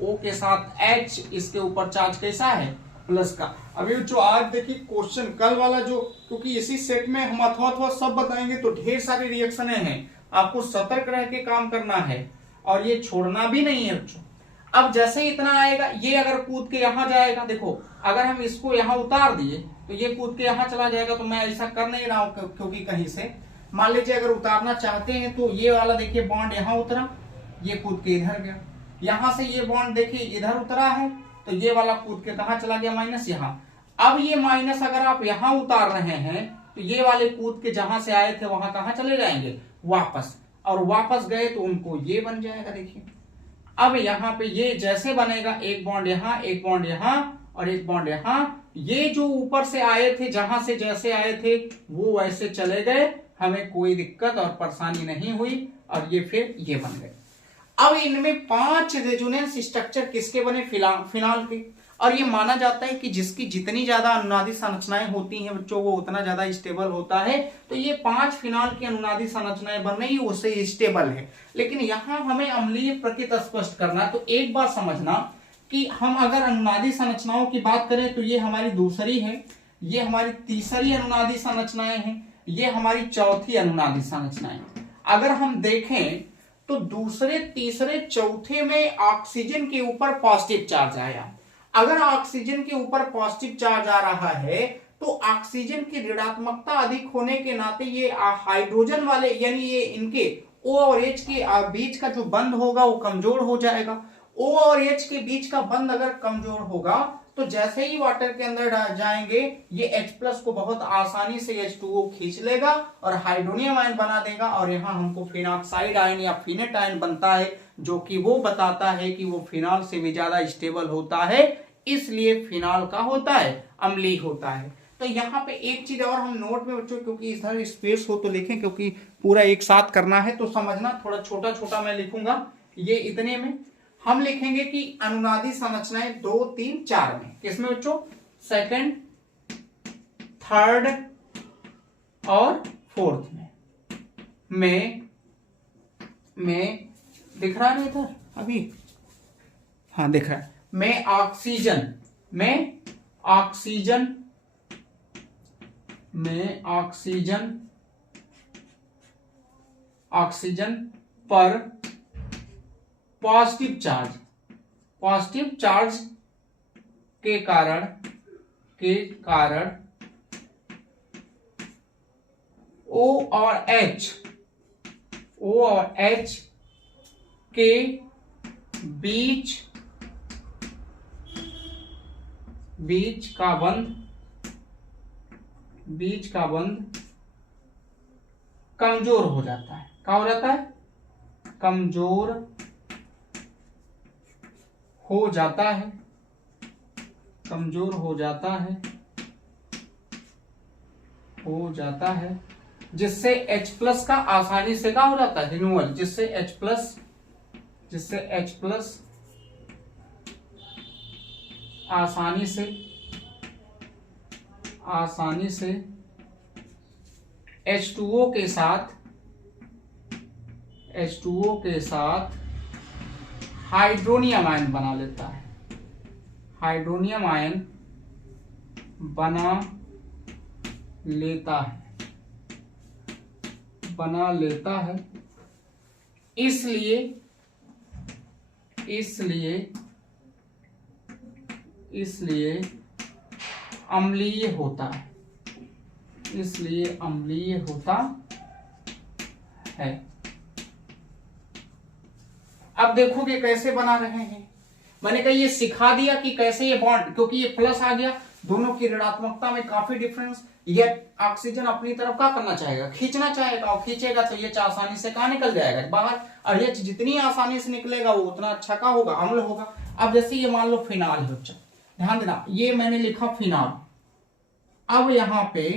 O के साथ H, इसके ऊपर चार्ज कैसा है प्लस का। अभी जो आज देखिए क्वेश्चन कल वाला जो, क्योंकि इसी सेट में हम अथवा सब बताएंगे तो ढेर सारी रिएक्शनें हैं, आपको सतर्क रह के काम करना है और ये छोड़ना भी नहीं है बच्चों। अब जैसे ही इतना आएगा, ये अगर कूद के यहां जाएगा, देखो अगर हम इसको यहां उतार दिए तो ये कूद के यहां चला जाएगा, तो मैं ऐसा कर नहीं रहा हूं क्योंकि कहीं से मान लीजिए अगर उतारना चाहते हैं तो ये वाला देखिए बॉन्ड यहां उतरा, ये कूद के इधर गया, यहां से ये बॉन्ड देखिए इधर उतरा है तो ये वाला कूद के कहां चला गया माइनस यहां। अब ये माइनस अगर आप यहां उतार रहे हैं तो ये वाले कूद के जहां से आए थे वहां कहां चले जाएंगे वापस, और वापस गए तो उनको ये बन जाएगा। देखिए अब यहां पे ये जैसे बनेगा, एक बॉन्ड यहां, एक बॉन्ड यहां और एक बॉन्ड यहां, ये जो ऊपर से आए थे जहां से जैसे आए थे वो वैसे चले गए, हमें कोई दिक्कत और परेशानी नहीं हुई और ये फिर ये बन गए। अब इनमें 5 रेजोनेंस स्ट्रक्चर किसके बने फिनॉल के, और ये माना जाता है कि जिसकी जितनी ज्यादा अनुनादी संरचनाएं होती हैं बच्चों वो उतना ज्यादा स्टेबल होता है। तो ये 5 फिनॉल की अनुनादी संरचनाएं बन रही उससे स्टेबल है। लेकिन यहां हमें अम्लीय प्रकृति स्पष्ट करना, तो एक बार समझना कि हम अगर अनुनादी संरचनाओं की बात करें तो ये हमारी दूसरी है, ये हमारी तीसरी अनुनादी संरचनाएं हैं, ये हमारी चौथी अनुनादी संरचनाएं। अगर हम देखें तो दूसरे तीसरे चौथे में ऑक्सीजन के ऊपर पॉजिटिव चार्ज आया। अगर ऑक्सीजन के ऊपर पॉजिटिव चार्ज आ रहा है तो ऑक्सीजन की ऋणात्मकता अधिक होने के नाते ये हाइड्रोजन वाले यानी ये इनके O और H के बीच का जो बंध होगा वो कमजोर हो जाएगा। O और H के बीच का बंध अगर कमजोर होगा तो जैसे ही वाटर के अंदर जाएंगे ये H+ को बहुत आसानी से H2O खींच लेगा और हाइड्रोनियम आयन बना देगा, और यहाँ हमको फिनॉक्साइड आयन या फिनेट आयन बनता है जो कि वो बताता है कि वो फिनॉल से भी ज्यादा स्टेबल होता है, इसलिए फिनॉल का होता है अम्लीय होता है। तो यहाँ पे एक चीज और हम नोट में बच्चों, क्योंकि इधर स्पेस हो तो लिखें, क्योंकि पूरा एक साथ करना है तो समझना, थोड़ा छोटा छोटा मैं लिखूंगा। ये इतने में हम लिखेंगे कि अनुनादी संरचनाएं 2, 3, 4 में, किसमें बच्चों, सेकंड, थर्ड और फोर्थ में दिख रहा है इधर अभी, हाँ दिख रहा है, में ऑक्सीजन पर पॉजिटिव चार्ज के कारण O और H के बीच का बंध कमजोर हो जाता है। क्या हो जाता है? कमजोर हो जाता है जिससे H+ का आसानी से क्या हो जाता है, रिन्यूअल, जिससे H+ आसानी से H2O के साथ हाइड्रोनियम आयन बना लेता है, बना लेता है। इसलिए अम्लीय होता है। अब देखोगे कैसे बना रहे हैं, मैंने कहा ये सिखा दिया कि कैसे ये बॉन्ड, क्योंकि ये प्लस आ गया दोनों की ऋणात्मकता में काफी डिफरेंस। ये ऑक्सीजन अपनी तरफ क्या करना चाहेगा, खींचना चाहेगा, और खींचेगा तो ये आसानी से कहाँ निकल जाएगा, बाहर। और ये जितनी आसानी से निकलेगा वो उतना अच्छा का होगा, अम्ल होगा। अब जैसे ये मान लो फिनाल है बच्चा, ध्यान देना, ये मैंने लिखा फिनाल। अब यहां पे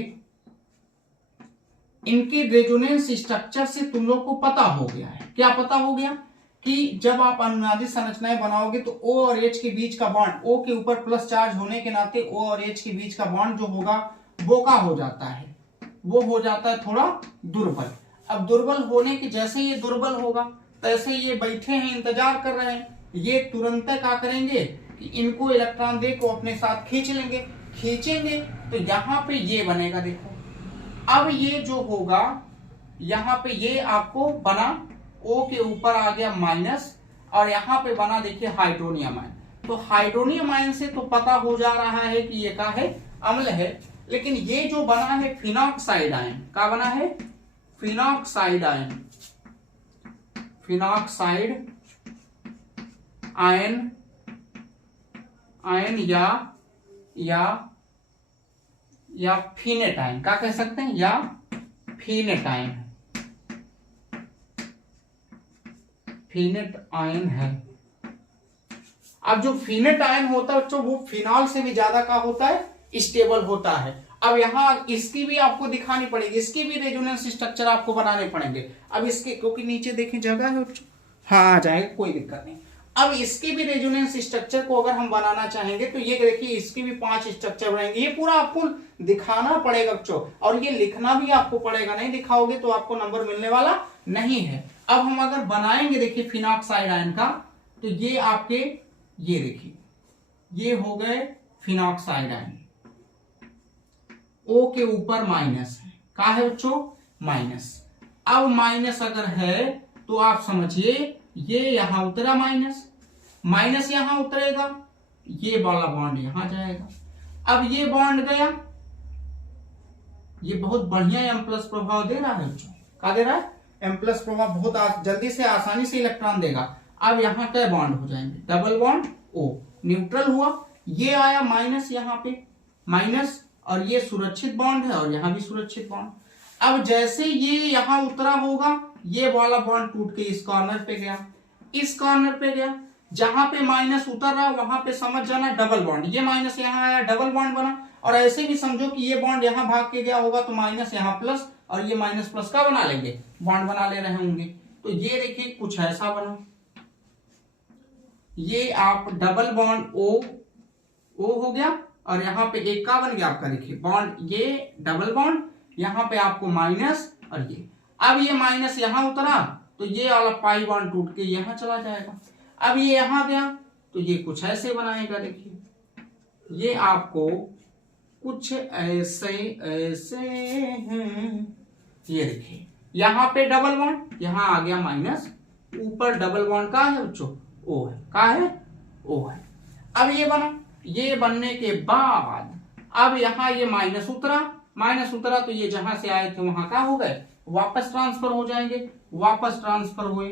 इनके रेजोनेंस स्ट्रक्चर से तुम लोग को पता हो गया है, क्या पता हो गया कि जब आप अनुनादी संरचनाएं बनाओगे तो O और H के बीच का बॉन्ड, O के ऊपर प्लस चार्ज होने के नाते O और H के बीच का बॉन्ड जो होगा वो क्या हो जाता है, वो हो जाता है थोड़ा दुर्बल। अब दुर्बल होने की, जैसे ये दुर्बल होगा तैसे ये बैठे हैं, इंतजार कर रहे हैं, ये तुरंत क्या करेंगे कि इनको इलेक्ट्रॉन दे को अपने साथ खींच लेंगे। खींचेंगे तो यहां पे ये बनेगा, देखो अब ये जो होगा यहां पे ये आपको बना O के ऊपर आ गया माइनस, और यहां पे बना देखिए हाइड्रोनियम आयन। तो हाइड्रोनियम आयन से तो पता हो जा रहा है कि ये क्या है, अम्ल है। लेकिन ये जो बना है फिनॉक्साइड आयन, क्या बना है, phenoxide ion, phenoxide ion, ion या फीनेट आयन, क्या कह सकते हैं, या फीनेट आयन, फीनेट आयन है। अब जो फीनेट आयन होता है बच्चों वो फिनॉल से भी ज्यादा का होता है, स्टेबल होता है। अब यहां इसकी भी आपको दिखानी पड़ेगी, इसकी भी रेजोनेंस स्ट्रक्चर आपको बनाने पड़ेंगे। अब इसके, क्योंकि नीचे देखें जगह है बच्चों, हाँ आ जाएगा, कोई दिक्कत नहीं। अब इसके भी रेजोनेंस स्ट्रक्चर को अगर हम बनाना चाहेंगे तो ये देखिए इसकी भी 5 स्ट्रक्चर बनेंगे। ये पूरा आपको दिखाना पड़ेगा बच्चों, और ये लिखना भी आपको पड़ेगा, नहीं दिखाओगे तो आपको नंबर मिलने वाला नहीं है। अब हम अगर बनाएंगे देखिए फिनॉक्साइड आयन का, तो ये आपके, ये देखिए ये हो गए फिनॉक्साइड आयन, O के ऊपर माइनस है, क्या है बच्चों, माइनस। अब माइनस अगर है तो आप समझिए ये यहां उतरा माइनस, माइनस यहां उतरेगा, ये वाला बॉन्ड यहां जाएगा। अब ये बॉन्ड गया, ये बहुत बढ़िया एम प्लस प्रभाव दे रहा है बच्चों, क्या दे रहा है, एम प्लस प्रभाव, बहुत जल्दी से आसानी से इलेक्ट्रॉन देगा। अब यहां क्या बॉन्ड हो जाएंगे, डबल बॉन्ड O, न्यूट्रल हुआ, ये आया माइनस, यहां पे माइनस, और ये सुरक्षित बॉन्ड है, और यहां भी सुरक्षित बॉन्ड। अब जैसे ये यहां उतरा होगा, ये वाला बॉन्ड टूट के इस कॉर्नर पे गया, इस कॉर्नर पे गया, जहां पे माइनस उतर रहा वहां पे समझ जाना डबल बॉन्ड, ये माइनस यहां आया, डबल बॉन्ड बना। और ऐसे भी समझो कि ये बॉन्ड यहां भाग के गया होगा तो माइनस यहां प्लस, और ये माइनस प्लस का बना लेंगे, बॉन्ड बना ले रहे होंगे। तो ये देखिए कुछ ऐसा बना, ये आप डबल बॉन्ड O हो गया, और यहां पे एक का बन गया आपका, देखिए बॉन्ड, ये डबल बॉन्ड, यहां पे आपको माइनस, और ये, अब ये माइनस यहां उतरा तो ये वाला पाई बॉन्ड टूट के यहां चला जाएगा। अब ये यहां गया तो ये कुछ ऐसे बनाएगा, देखिए ये आपको कुछ ऐसे ऐसे हैं, ये देखिए यहां पे डबल बॉन्ड, यहां आ गया माइनस, ऊपर डबल बॉन्ड का है बच्चों, O है, का है, O है। अब ये बना, ये बनने के बाद अब यहां ये माइनस उतरा, माइनस उतरा तो ये जहां से आए थे वहां का हो गए, वापस ट्रांसफर हो जाएंगे, वापस ट्रांसफर हुए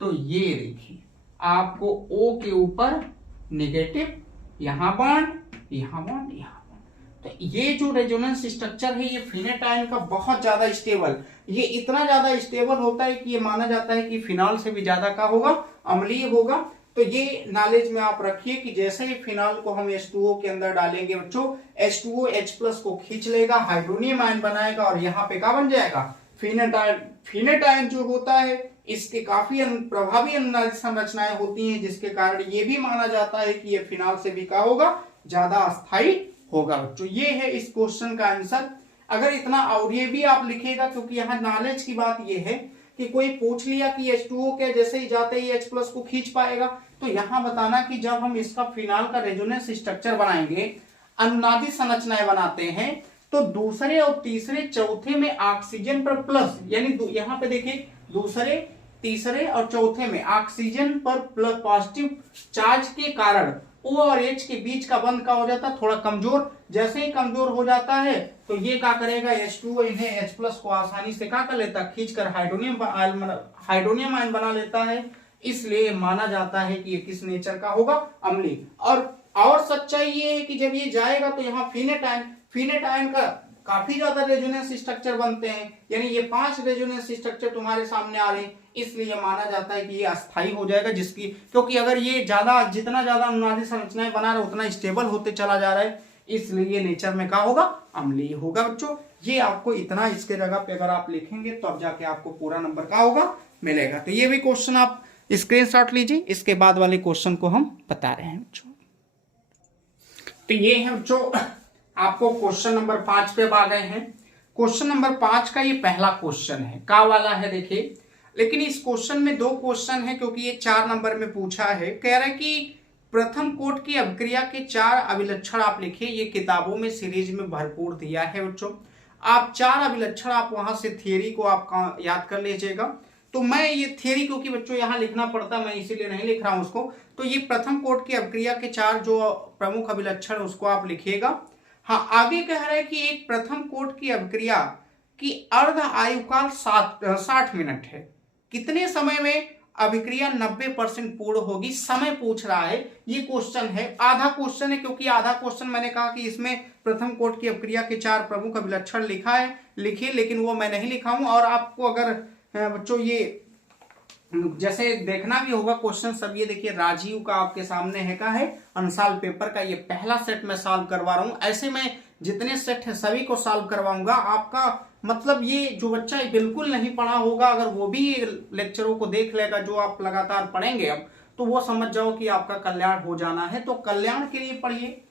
तो ये देखिए आपको O के ऊपर नेगेटिव, यहां बॉन्ड, यहां बॉन्ड, यहां बॉन्ड। तो ये जो रेजोनेंस स्ट्रक्चर है ये फिनेट आयन का बहुत ज्यादा स्टेबल, ये इतना ज्यादा स्टेबल होता है कि ये माना जाता है कि फिनॉल से भी ज्यादा का होगा, अम्लीय होगा। तो ये नॉलेज में आप रखिए कि जैसे ही फिनॉल को हम H2O के अंदर डालेंगे बच्चों, H2O H+ को खींच लेगा, हाइड्रोनियम आयन बनाएगा, और यहाँ पे क्या बन जाएगा, फिनेट आयन। फिनेट आयन जो होता है इसके काफी प्रभावी अनुनादी संरचनाएं होती हैं, जिसके कारण ये भी माना जाता है कि ये फिनॉल से भी क्या होगा, ज्यादा अस्थायी होगा बच्चों। ये है इस क्वेश्चन का आंसर। अगर इतना, और ये भी आप लिखेगा क्योंकि यहाँ नॉलेज की बात ये है कि कोई पूछ लिया कि H2O के जैसे ही जाते ही H+ को खींच पाएगा, तो यहां बताना कि जब हम इसका फिनॉल का रेजोनेंस स्ट्रक्चर बनाएंगे, अनुनादी संरचनाएं बनाते हैं, तो दूसरे और तीसरे चौथे में ऑक्सीजन पर प्लस, यानी यहां पे देखिए दूसरे तीसरे और चौथे में ऑक्सीजन पर प्लस पॉजिटिव चार्ज के कारण O और H के बीच का बंध का हो जाता है थोड़ा कमजोर। जैसे ही कमजोर हो जाता है तो ये क्या करेगा, H2O इन्हें H+ को आसानी से क्या कर लेता है, खींचकर हाइड्रोनियम आयन बना लेता है। इसलिए माना जाता है कि ये किस नेचर का होगा, अम्लीय। और और सच्चाई ये है कि जब ये जाएगा तो यहाँ फिनेट आयन का काफी ज्यादा रेजोनेंस स्ट्रक्चर बनते हैं, यानी ये 5 रेजोनेंस स्ट्रक्चर तुम्हारे सामने आ रहे हैं, इसलिए माना जाता है कि ये अस्थायी हो जाएगा, जिसकी क्योंकि अगर ये जितना ज्यादा अनुनादी संरचनाएं बना रहा है उतना स्टेबल होते चला जा रहा है, इसलिए ये नेचर में क्या होगा, अम्लीय होगा बच्चों। ये आपको इतना इसके जगह पे अगर आप लिखेंगे तो अब जाके आपको पूरा नंबर क्या होगा, मिलेगा। तो ये भी क्वेश्चन आप स्क्रीनशॉट लीजिए, इसके बाद वाले क्वेश्चन को हम बता रहे हैं बच्चों। तो ये है बच्चों, आपको क्वेश्चन नंबर 5 पे आ गए हैं। क्वेश्चन नंबर 5 का ये पहला क्वेश्चन है, का वाला है देखिए, लेकिन इस क्वेश्चन में 2 क्वेश्चन है क्योंकि ये 4 नंबर में पूछा है। कह रहा है कि प्रथम कोट की अभिक्रिया के 4 अभिलक्षण आप लिखिए। ये किताबों में सीरीज में भरपूर दिया है बच्चों, आप 4 अभिलक्षण आप वहां से थियरी को आप याद कर लीजिएगा। तो मैं ये थियरी क्योंकि बच्चों यहाँ लिखना पड़ता, मैं इसीलिए नहीं लिख रहा हूं उसको। तो ये प्रथम कोट की अभिक्रिया के 4 जो प्रमुख अभिलक्षण उसको आप लिखिएगा। हाँ, आगे कह रहा है कि एक प्रथम कोट की अभिक्रिया की अर्ध आयुकाल 60 मिनट है। कितने समय में अभिक्रिया 90% पूर्ण होगी, समय पूछ रहा है। ये क्वेश्चन है, आधा क्वेश्चन है, क्योंकि आधा क्वेश्चन मैंने कहा कि इसमें प्रथम कोट की अभिक्रिया के 4 प्रमुख अभिलक्षण लिखिए, लेकिन वो मैं नहीं लिखा हूं। और आपको अगर बच्चों ये जैसे देखना भी होगा क्वेश्चन सब, ये देखिए राजीव का आपके सामने है, का है अंसाल पेपर का, ये पहला सेट मैं सॉल्व करवा रहा हूं। ऐसे मैं जितने सेट है सभी को सॉल्व करवाऊंगा। आपका मतलब ये जो बच्चा बिल्कुल नहीं पढ़ा होगा, अगर वो भी लेक्चरों को देख लेगा जो आप लगातार पढ़ेंगे अब, तो वो समझ जाओ कि आपका कल्याण हो जाना है। तो कल्याण के लिए पढ़िए,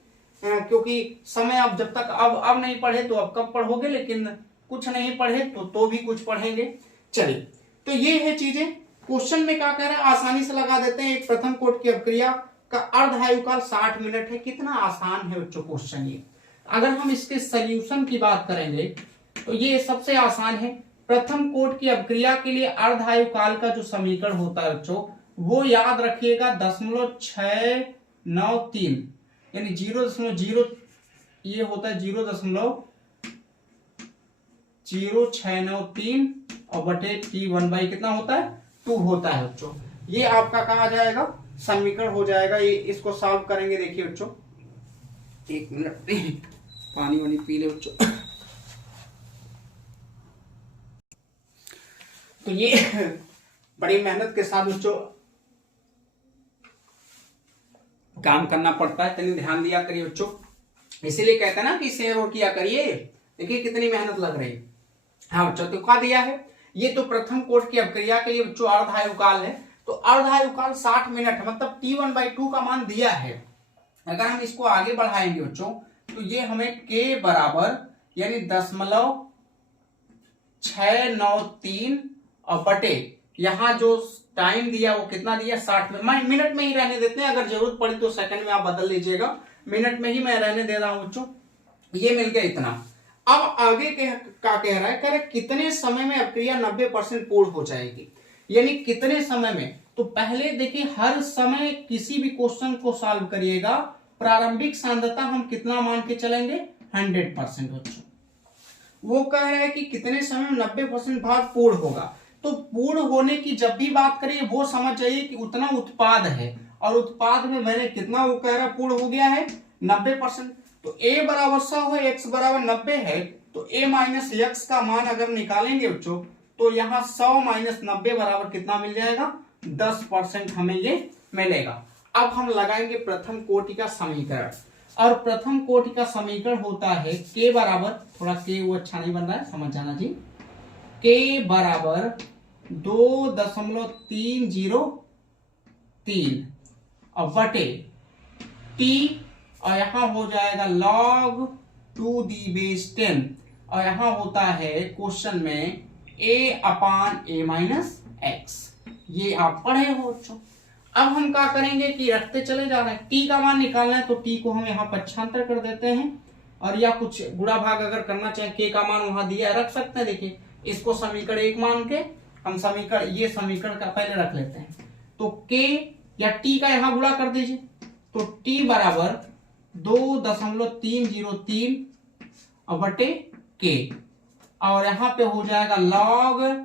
क्योंकि समय आप जब तक अब नहीं पढ़े तो अब कब पढ़ोगे, लेकिन कुछ नहीं पढ़े तो भी कुछ पढ़ेंगे। चलिए, तो ये है चीजें। क्वेश्चन में क्या कह रहा है, आसानी से लगा देते हैं। एक प्रथम कोट की अभिक्रिया का अर्ध आयुकाल 60 मिनट है। कितना आसान है बच्चों क्वेश्चन ये। अगर हम इसके सॉल्यूशन की बात करेंगे तो ये सबसे आसान है। प्रथम कोट की अभिक्रिया के लिए अर्ध आयुकाल का जो समीकरण होता है बच्चों, वो याद रखिएगा 0.693, यानी 0.0 ये होता है 0.0693 और बटे T1 कितना होता है, 2 होता है बच्चों। ये आपका कहा जाएगा समीकरण हो जाएगा। ये इसको सॉल्व करेंगे। देखिए बच्चों, 1 मिनट पानी वानी पी ले बच्चों। तो ये बड़ी मेहनत के साथ बच्चों काम करना पड़ता है, तनी ध्यान दिया करिए बच्चों। इसीलिए कहते हैं ना कि शेयर और किया करिए। देखिए कितनी मेहनत लग रही है। हाँ बच्चों, तो क्या दिया है, ये तो प्रथम कोट की अभिक्रिया के लिए बच्चों अर्ध आयुकाल है। तो अर्ध आयुकाल 60 मिनट, मतलब T1/2 का मान दिया है। अगर हम इसको आगे बढ़ाएंगे बच्चों, तो ये हमें K बराबर यानी 0.693 और बटे यहाँ जो टाइम दिया वो कितना दिया, 60 में। मिनट में ही रहने देते हैं, अगर जरूरत पड़ी तो सेकंड में आप बदल लीजिएगा, मिनट में ही मैं रहने दे रहा हूं बच्चों। ये मिल गया इतना। अब आगे क्या कह रहा है, कह रहा है कितने समय में अभिक्रिया 90% पूर्ण हो जाएगी, यानी कितने समय में। तो पहले देखिए, हर समय किसी भी क्वेश्चन को सॉल्व करिएगा, प्रारंभिक सांद्रता हम कितना मान के चलेंगे, 100% बच्चों। वो कह रहा है कि कितने समय में 90% भाग पूर्ण होगा। तो पूर्ण होने की जब भी बात करिए वो समझ जाइए कि उतना उत्पाद है, और उत्पाद में मैंने कितना, वो कह रहा पूर्ण हो गया है 90%। तो a बराबर 100 है, x बराबर 90 है, तो a माइनस x का मान अगर निकालेंगे बच्चों, तो यहाँ 100 माइनस 90 बराबर कितना मिल जाएगा, 10% हमें ये मिलेगा। अब हम लगाएंगे प्रथम कोटि का समीकरण, और प्रथम कोटि का समीकरण होता है k बराबर, थोड़ा k वो अच्छा नहीं बन रहा है, समझ जाना जी, k बराबर 2.303 और बटे t, और यहां हो जाएगा log 2d⁻10, और यहां होता है क्वेश्चन में a/a-x। ये आप पढ़े हो बच्चों। अब हम क्या करेंगे कि रखते चले जा रहे हैं, t का मान निकालना है तो t को हम यहाँ पक्षांतर कर देते हैं, और या कुछ गुणा भाग अगर करना चाहे, k का मान वहां दिया रख सकते हैं। देखिए इसको समीकरण 1 मान के हम ये समीकरण का पहले रख लेते हैं। तो k या t का यहां गुणा कर दीजिए, तो t बराबर 2.303 और बटे k, और यहां पे हो जाएगा log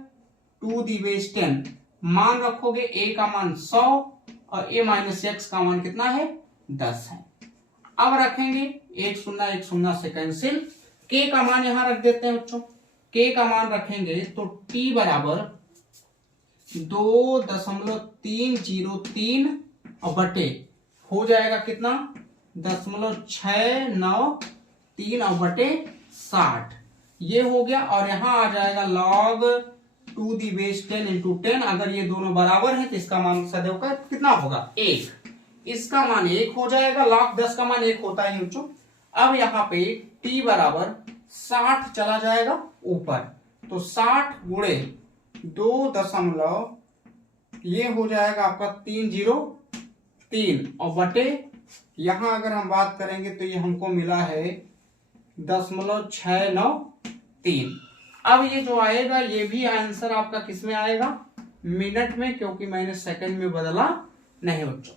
2d⁻10। मान रखोगे a का मान 100 और a माइनस x का मान कितना है 10 है। अब रखेंगे 1 0 से कैंसिल, के का मान यहां रख देते हैं बच्चों, के का मान रखेंगे तो t बराबर 2.303 और बटे हो जाएगा कितना 0.693 और बटे 60 ये हो गया। और यहां आ जाएगा log 2 दी बेस 10 इंटू 10। अगर ये दोनों बराबर है तो इसका मान सदैव का कितना होगा 1, इसका मान 1 हो जाएगा। log 10 का मान 1 होता है बच्चों। अब यहाँ पे t बराबर 60 चला जाएगा ऊपर, तो 60 गुणे 2 ये हो जाएगा आपका 303 और बटे यहां अगर हम बात करेंगे तो ये हमको मिला है 0.693। अब ये जो आएगा ये भी आंसर आपका किस में आएगा मिनट में, क्योंकि मैंने सेकंड में बदला नहीं बच्चों।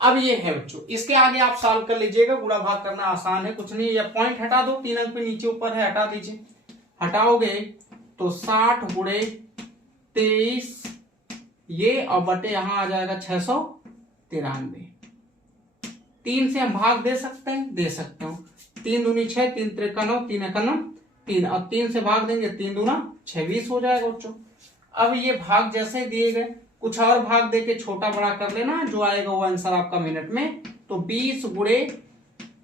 अब ये है बच्चों, इसके आगे आप सॉल्व कर लीजिएगा, गुणा भाग करना आसान है, कुछ नहीं। ये पॉइंट हटा दो, 3 अंक पे नीचे ऊपर है हटा दीजिए, हटाओगे तो 60 गुणे 23 ये और बटे यहां आ जाएगा 693। 3 से हम भाग दे सकते हैं, दे सकते हो, 3 दूनी 6, 3 त्रिका 9, 3 एका 9, 3 और 3 से भाग देंगे 3 दूना 26 हो जाएगा बच्चों। अब ये भाग जैसे दिए गए कुछ और भाग देके छोटा बड़ा कर लेना, जो आएगा वो आंसर आपका मिनट में। तो 20 गुणे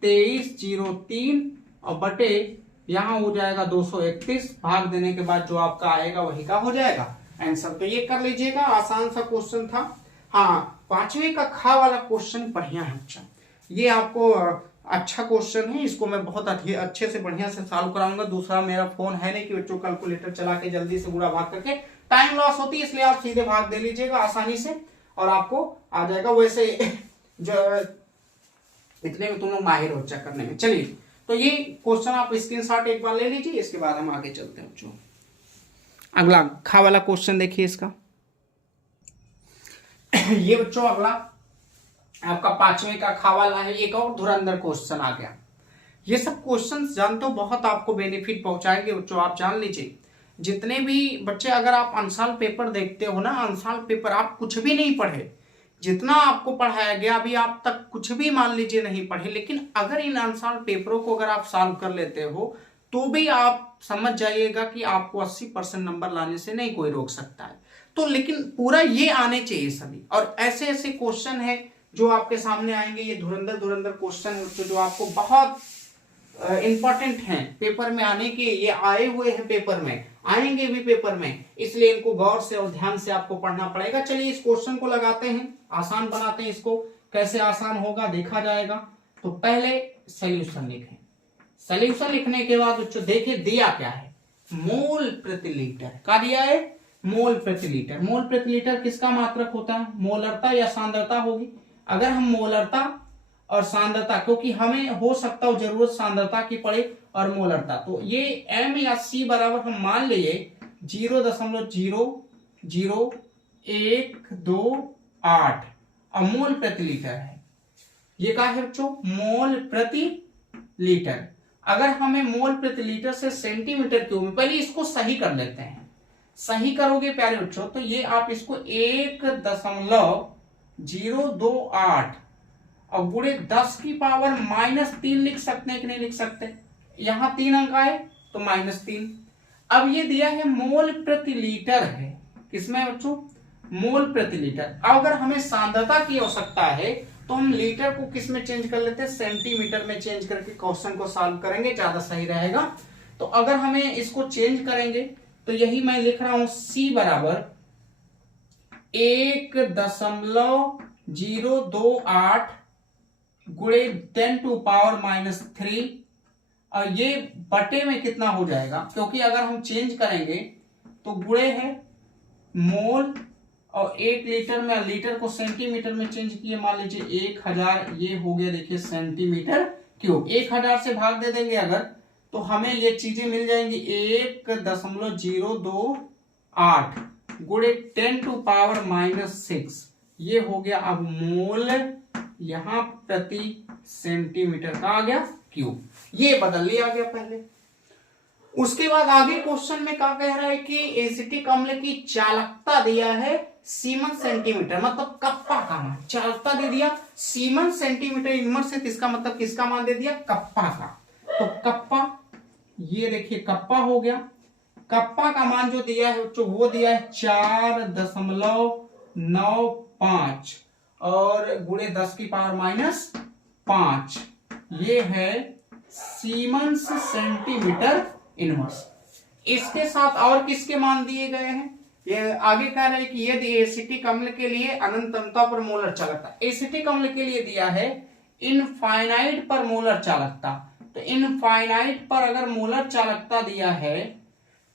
2303 और बटे यहां हो जाएगा 231, भाग देने के बाद जो आपका आएगा वही का हो जाएगा आंसर। तो ये कर लीजिएगा, आसान सा क्वेश्चन था। हाँ, 5वीं का खा वाला क्वेश्चन बढ़िया है अच्छा, ये आपको अच्छा क्वेश्चन है, इसको मैं बहुत अच्छे से बढ़िया से सॉल्व कराऊंगा। दूसरा मेरा फोन है नहीं कि बच्चों कैलकुलेटर चला के जल्दी से गुणा भाग करके टाइम लॉस होती है, इसलिए आप सीधे भाग दे लीजिएगा आसानी से और आपको आ जाएगा। वैसे जो इतने में तुम लोग माहिर हो चेक करने में। चलिए, तो ये क्वेश्चन आप स्क्रीनशॉट एक बार ले लीजिए, इसके बाद हम आगे चलते हैं बच्चों। अगला खा वाला क्वेश्चन देखिए इसका। ये बच्चों अगला आपका 5वें का खा वाला है, एक और धुरंधर क्वेश्चन आ गया। ये सब क्वेश्चन जानते हो बहुत आपको बेनिफिट पहुंचाएंगे बच्चों, आप जान लीजिए। जितने भी बच्चे अगर आप अनसाल पेपर देखते हो ना, अनसाल पेपर आप कुछ भी नहीं पढ़े, जितना आपको पढ़ाया गया अभी आप तक कुछ भी मान लीजिए नहीं पढ़े, लेकिन अगर इन अनसाल पेपरों को अगर आप सॉल्व कर लेते हो तो भी आप समझ जाइएगा कि आपको 80% नंबर लाने से नहीं कोई रोक सकता है। तो लेकिन पूरा ये आने चाहिए सभी, और ऐसे ऐसे क्वेश्चन है जो आपके सामने आएंगे, ये धुरंधर क्वेश्चन है जो आपको बहुत इंपॉर्टेंट हैं पेपर में आने के, ये आए हुए हैं पेपर में, आएंगे भी पेपर में, इसलिए इनको गौर से और ध्यान से आपको पढ़ना पड़ेगा। चलिए इस क्वेश्चन को लगाते हैं, आसान बनाते हैं इसको। कैसे आसान होगा देखा जाएगा। तो पहले सॉल्यूशन लिखें, सॉल्यूशन लिखने के बाद बच्चों देखिए दिया क्या है, मोल प्रति लीटर का दिया है, मोल प्रति लीटर। मोल प्रति लीटर किसका मात्रक होता है, मोलरता या सांद्रता होगी। अगर हम मोलरता और सांद्रता, क्योंकि हमें हो सकता हो जरूरत सांद्रता की पड़े और मोलरता, तो ये m या c बराबर हम मान लिए 0.00128 और मोल प्रति लीटर है। ये क्या है बच्चों, मोल प्रति लीटर। अगर हमें मोल प्रति लीटर से सेंटीमीटर क्यूब में, पहले इसको सही कर लेते हैं। सही करोगे प्यारे बच्चों तो ये आप इसको 1.028 और गुणे 10 की पावर -3 लिख सकते हैं कि नहीं लिख सकते। यहां 3 अंक आए तो -3। अब ये दिया है मोल प्रति लीटर है, किसमें बच्चों, मोल प्रति लीटर। अगर हमें सांद्रता की आवश्यकता है तो हम लीटर को किस में चेंज कर लेते हैं, सेंटीमीटर में चेंज करके क्वेश्चन को सॉल्व करेंगे, ज्यादा सही रहेगा। तो अगर हमें इसको चेंज करेंगे तो यही मैं लिख रहा हूं, c बराबर 1.028 गुणे 10 टू पावर -3 और ये बटे में कितना हो जाएगा, क्योंकि अगर हम चेंज करेंगे तो गुणे है मोल और 1 लीटर में, लीटर को सेंटीमीटर में चेंज किए, मान लीजिए 1000, ये हो गया देखिए सेंटीमीटर क्यूब। 1000 से भाग दे देंगे अगर तो हमें ये चीजें मिल जाएंगी 1.028 गुणे 10 टू पावर -6, ये हो गया अब मोल यहां प्रति सेंटीमीटर का आ गया क्यूब, ये बदल लिया गया पहले। उसके बाद आगे क्वेश्चन में क्या कह रहा है कि एसिटिक अम्ल की चालकता दिया है सीमेंस सेंटीमीटर, मतलब कप्पा का मान। चालकता दे दिया सीमेंस सेंटीमीटर इनवर्स है, इसका मतलब किसका मान दे दिया, कप्पा का। तो कप्पा, ये देखिए कप्पा हो गया। कप्पा का मान जो दिया है बच्चों वो दिया है 4.95 और गुणे 10 की पावर -5, ये है सीमेंस सेंटीमीटर इनवर्स। इसके साथ और किसके मान दिए गए हैं, ये आगे कह रहे हैं कि यदि एसिटिक अम्ल के लिए अनंतता पर मोलर चालकता, एसिटिक अम्ल के लिए दिया है इनफाइनाइट पर मोलर चालकता। तो इनफाइनाइट पर अगर मोलर चालकता दिया है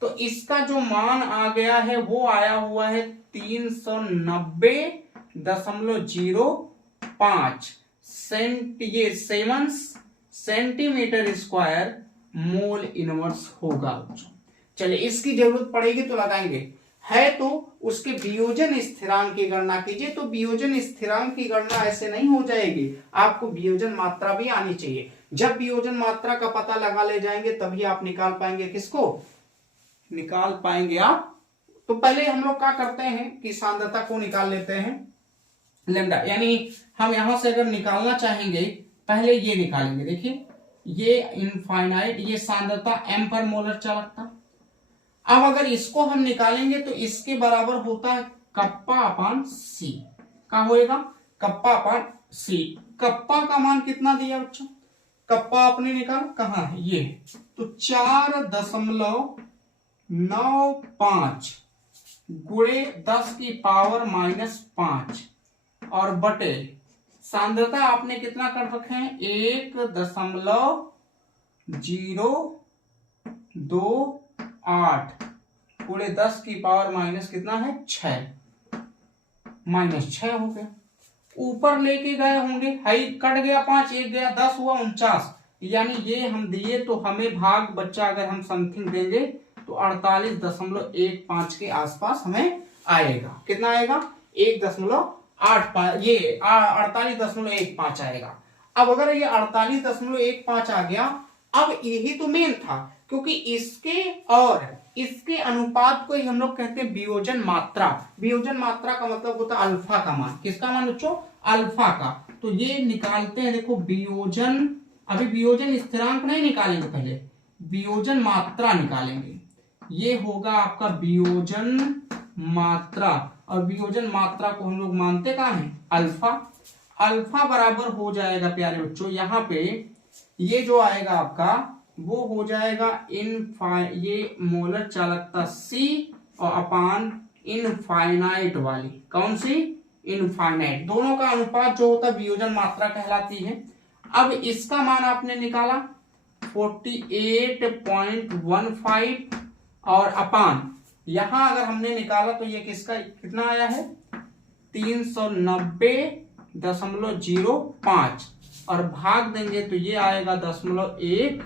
तो इसका जो मान आ गया है वो आया हुआ है 390.05 ये siemens centimetre square mole inverse होगा। चलिए इसकी जरूरत पड़ेगी तो लगाएंगे, है तो उसके वियोजन स्थिरांक की गणना कीजिए। तो वियोजन स्थिरांक की गणना ऐसे नहीं हो जाएगी, आपको वियोजन मात्रा भी आनी चाहिए। जब वियोजन मात्रा का पता लगा ले जाएंगे तभी आप निकाल पाएंगे, किसको निकाल पाएंगे आप। तो पहले हम लोग क्या करते हैं कि सांद्रता को निकाल लेते हैं लैम्डा, यानी हम यहां से अगर निकालना चाहेंगे पहले ये निकालेंगे। देखिए ये इनफाइनाइट, ये सांद्रता m पर मोलर चालकता। अब अगर इसको हम निकालेंगे तो इसके बराबर होता है कप्पा अपान सी। क्या होएगा, कप्पा अपान सी। कप्पा का मान कितना दिया बच्चों, कप्पा आपने निकाला कहाँ है, ये तो 4.95 गुणे 10 की पावर -5 और बटे सांद्रता आपने कितना कर रखे हैं 1.028 गुणे 10 की पावर माइनस कितना है 6, -6 हो गया। ऊपर लेके गए होंगे, हाई कट गया 5, 1 गया 10 हुआ 49, यानी ये हम दिए तो हमें भाग बच्चा अगर हम समथिंग देंगे तो 48.15 के आसपास हमें आएगा। कितना आएगा 1.85, ये 48.15 आएगा। अब अगर ये 48.15 आ गया, अब यही तो मेन था, क्योंकि इसके और इसके अनुपात को ही हम लोग कहते हैं वियोजन मात्रा। वियोजन मात्रा का मतलब होता है अल्फा का मान। किसका मान बच्चों, अल्फा का। तो ये निकालते हैं, देखो वियोजन, अभी वियोजन स्थिरांक नहीं निकालेंगे, पहले वियोजन मात्रा निकालेंगे। ये होगा आपका वियोजन मात्रा, और वियोजन मात्रा को हम लोग मानते कहाँ है अल्फा। अल्फा बराबर हो जाएगा प्यारे बच्चों, यहाँ पे ये जो आएगा आपका वो हो जाएगा ये मोलर चालकता C और अपान इनफाइनाइट वाली, कौन सी इनफाइनाइट, दोनों का अनुपात जो होता है वियोजन मात्रा कहलाती है। अब इसका मान आपने निकाला 48.15 और अपान यहां अगर हमने निकाला तो ये किसका कितना आया है 390.05 और भाग देंगे तो ये आएगा 0.12।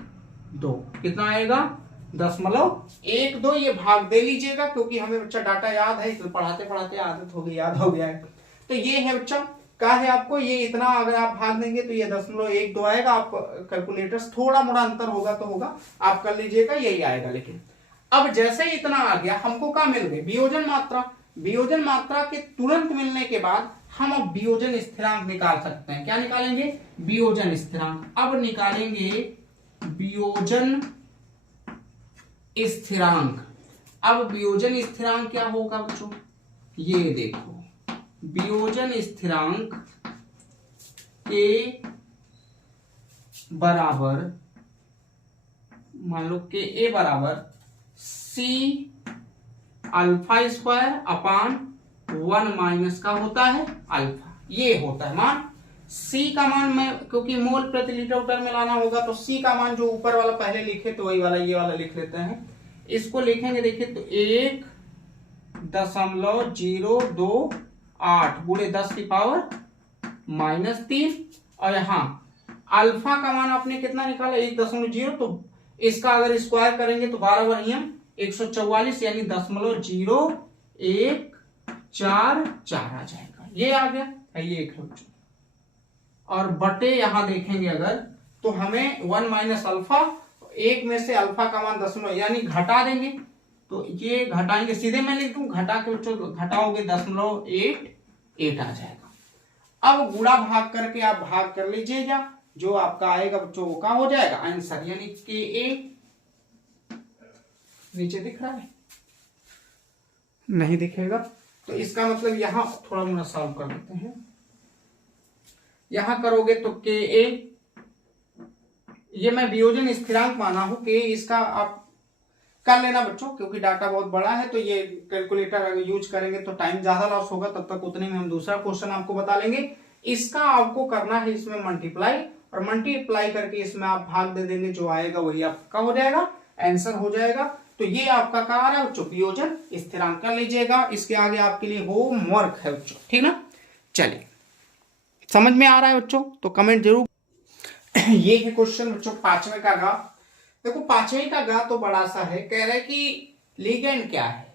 कितना आएगा 0.12। ये भाग दे लीजिएगा क्योंकि हमें बच्चा डाटा याद है, तो पढ़ाते पढ़ाते आदत हो गई, याद हो गया है। तो ये है बच्चा, क्या है आपको ये इतना, अगर आप भाग देंगे तो ये 0.12 आएगा। आप कैलकुलेटर थोड़ा मोड़ा अंतर होगा तो होगा, आप कर लीजिएगा, यही आएगा। लेकिन अब जैसे इतना आ गया, हमको क्या मिल गई वियोजन मात्रा। वियोजन मात्रा के तुरंत मिलने के बाद हम अब वियोजन स्थिरांक निकाल सकते हैं। क्या निकालेंगे वियोजन स्थिरांक। अब निकालेंगे वियोजन स्थिरांक। अब वियोजन स्थिरांक क्या होगा बच्चों, ये देखो वियोजन स्थिरांक के बराबर, मान लो के ए बराबर C alpha square upon 1 minus का होता है अल्फा, ये होता है मान। C का मान में क्योंकि मोल प्रति लीटर में लाना होगा तो C का मान जो ऊपर वाला पहले लिखे तो वही वाला ये वाला लिख लेते हैं। इसको लिखेंगे देखिए तो 1.028 गुणे 10 की पावर -3 और यहाँ अल्फा का मान आपने कितना निकाला 1.0, तो इसका अगर स्क्वायर करेंगे तो 12 बनियम 144 यानी 0.0144 आ जाएगा। ये आ गया, ये एक और बटे यहां देखेंगे अगर तो हमें 1 माइनस अल्फा, एक में से अल्फा का मान 10 यानी घटा देंगे तो ये घटाएंगे, सीधे मैं लिख दूं, घटा के बच्चों घटाओगे 0.88 आ जाएगा। अब गुणा भाग करके आप भाग कर लीजिएगा, जो आपका आएगा बच्चों वो का हो जाएगा आंसर, यानी के ए नीचे दिख रहा है, नहीं दिखेगा तो इसका मतलब यहां थोड़ा मोड़ा सॉल्व कर लेते हैं। यहां करोगे तो के ए, ये मैं वियोजन स्थिरांक माना हूं के, इसका आप कर लेना बच्चों, क्योंकि डाटा बहुत बड़ा है तो ये कैलकुलेटर अगर यूज करेंगे तो टाइम ज्यादा लॉस होगा, तब तक उतने में हम दूसरा क्वेश्चन आपको बता लेंगे। इसका आपको करना है इसमें मल्टीप्लाई, और मल्टीप्लाई करके इसमें आप भाग दे देंगे, जो आएगा वही आपका हो जाएगा आंसर हो जाएगा। तो ये आपका क्या आ रहा है बच्चों, वियोजन स्थिरांक कर लीजिएगा। इसके आगे आपके लिए होमवर्क है बच्चों, ठीक ना। चलिए, समझ में आ रहा है बच्चों तो कमेंट जरूर। ये है क्वेश्चन बच्चों 5वें का गा। देखो 5वें का गा तो बड़ा सा है, कह रहे कि लिगेंड क्या है।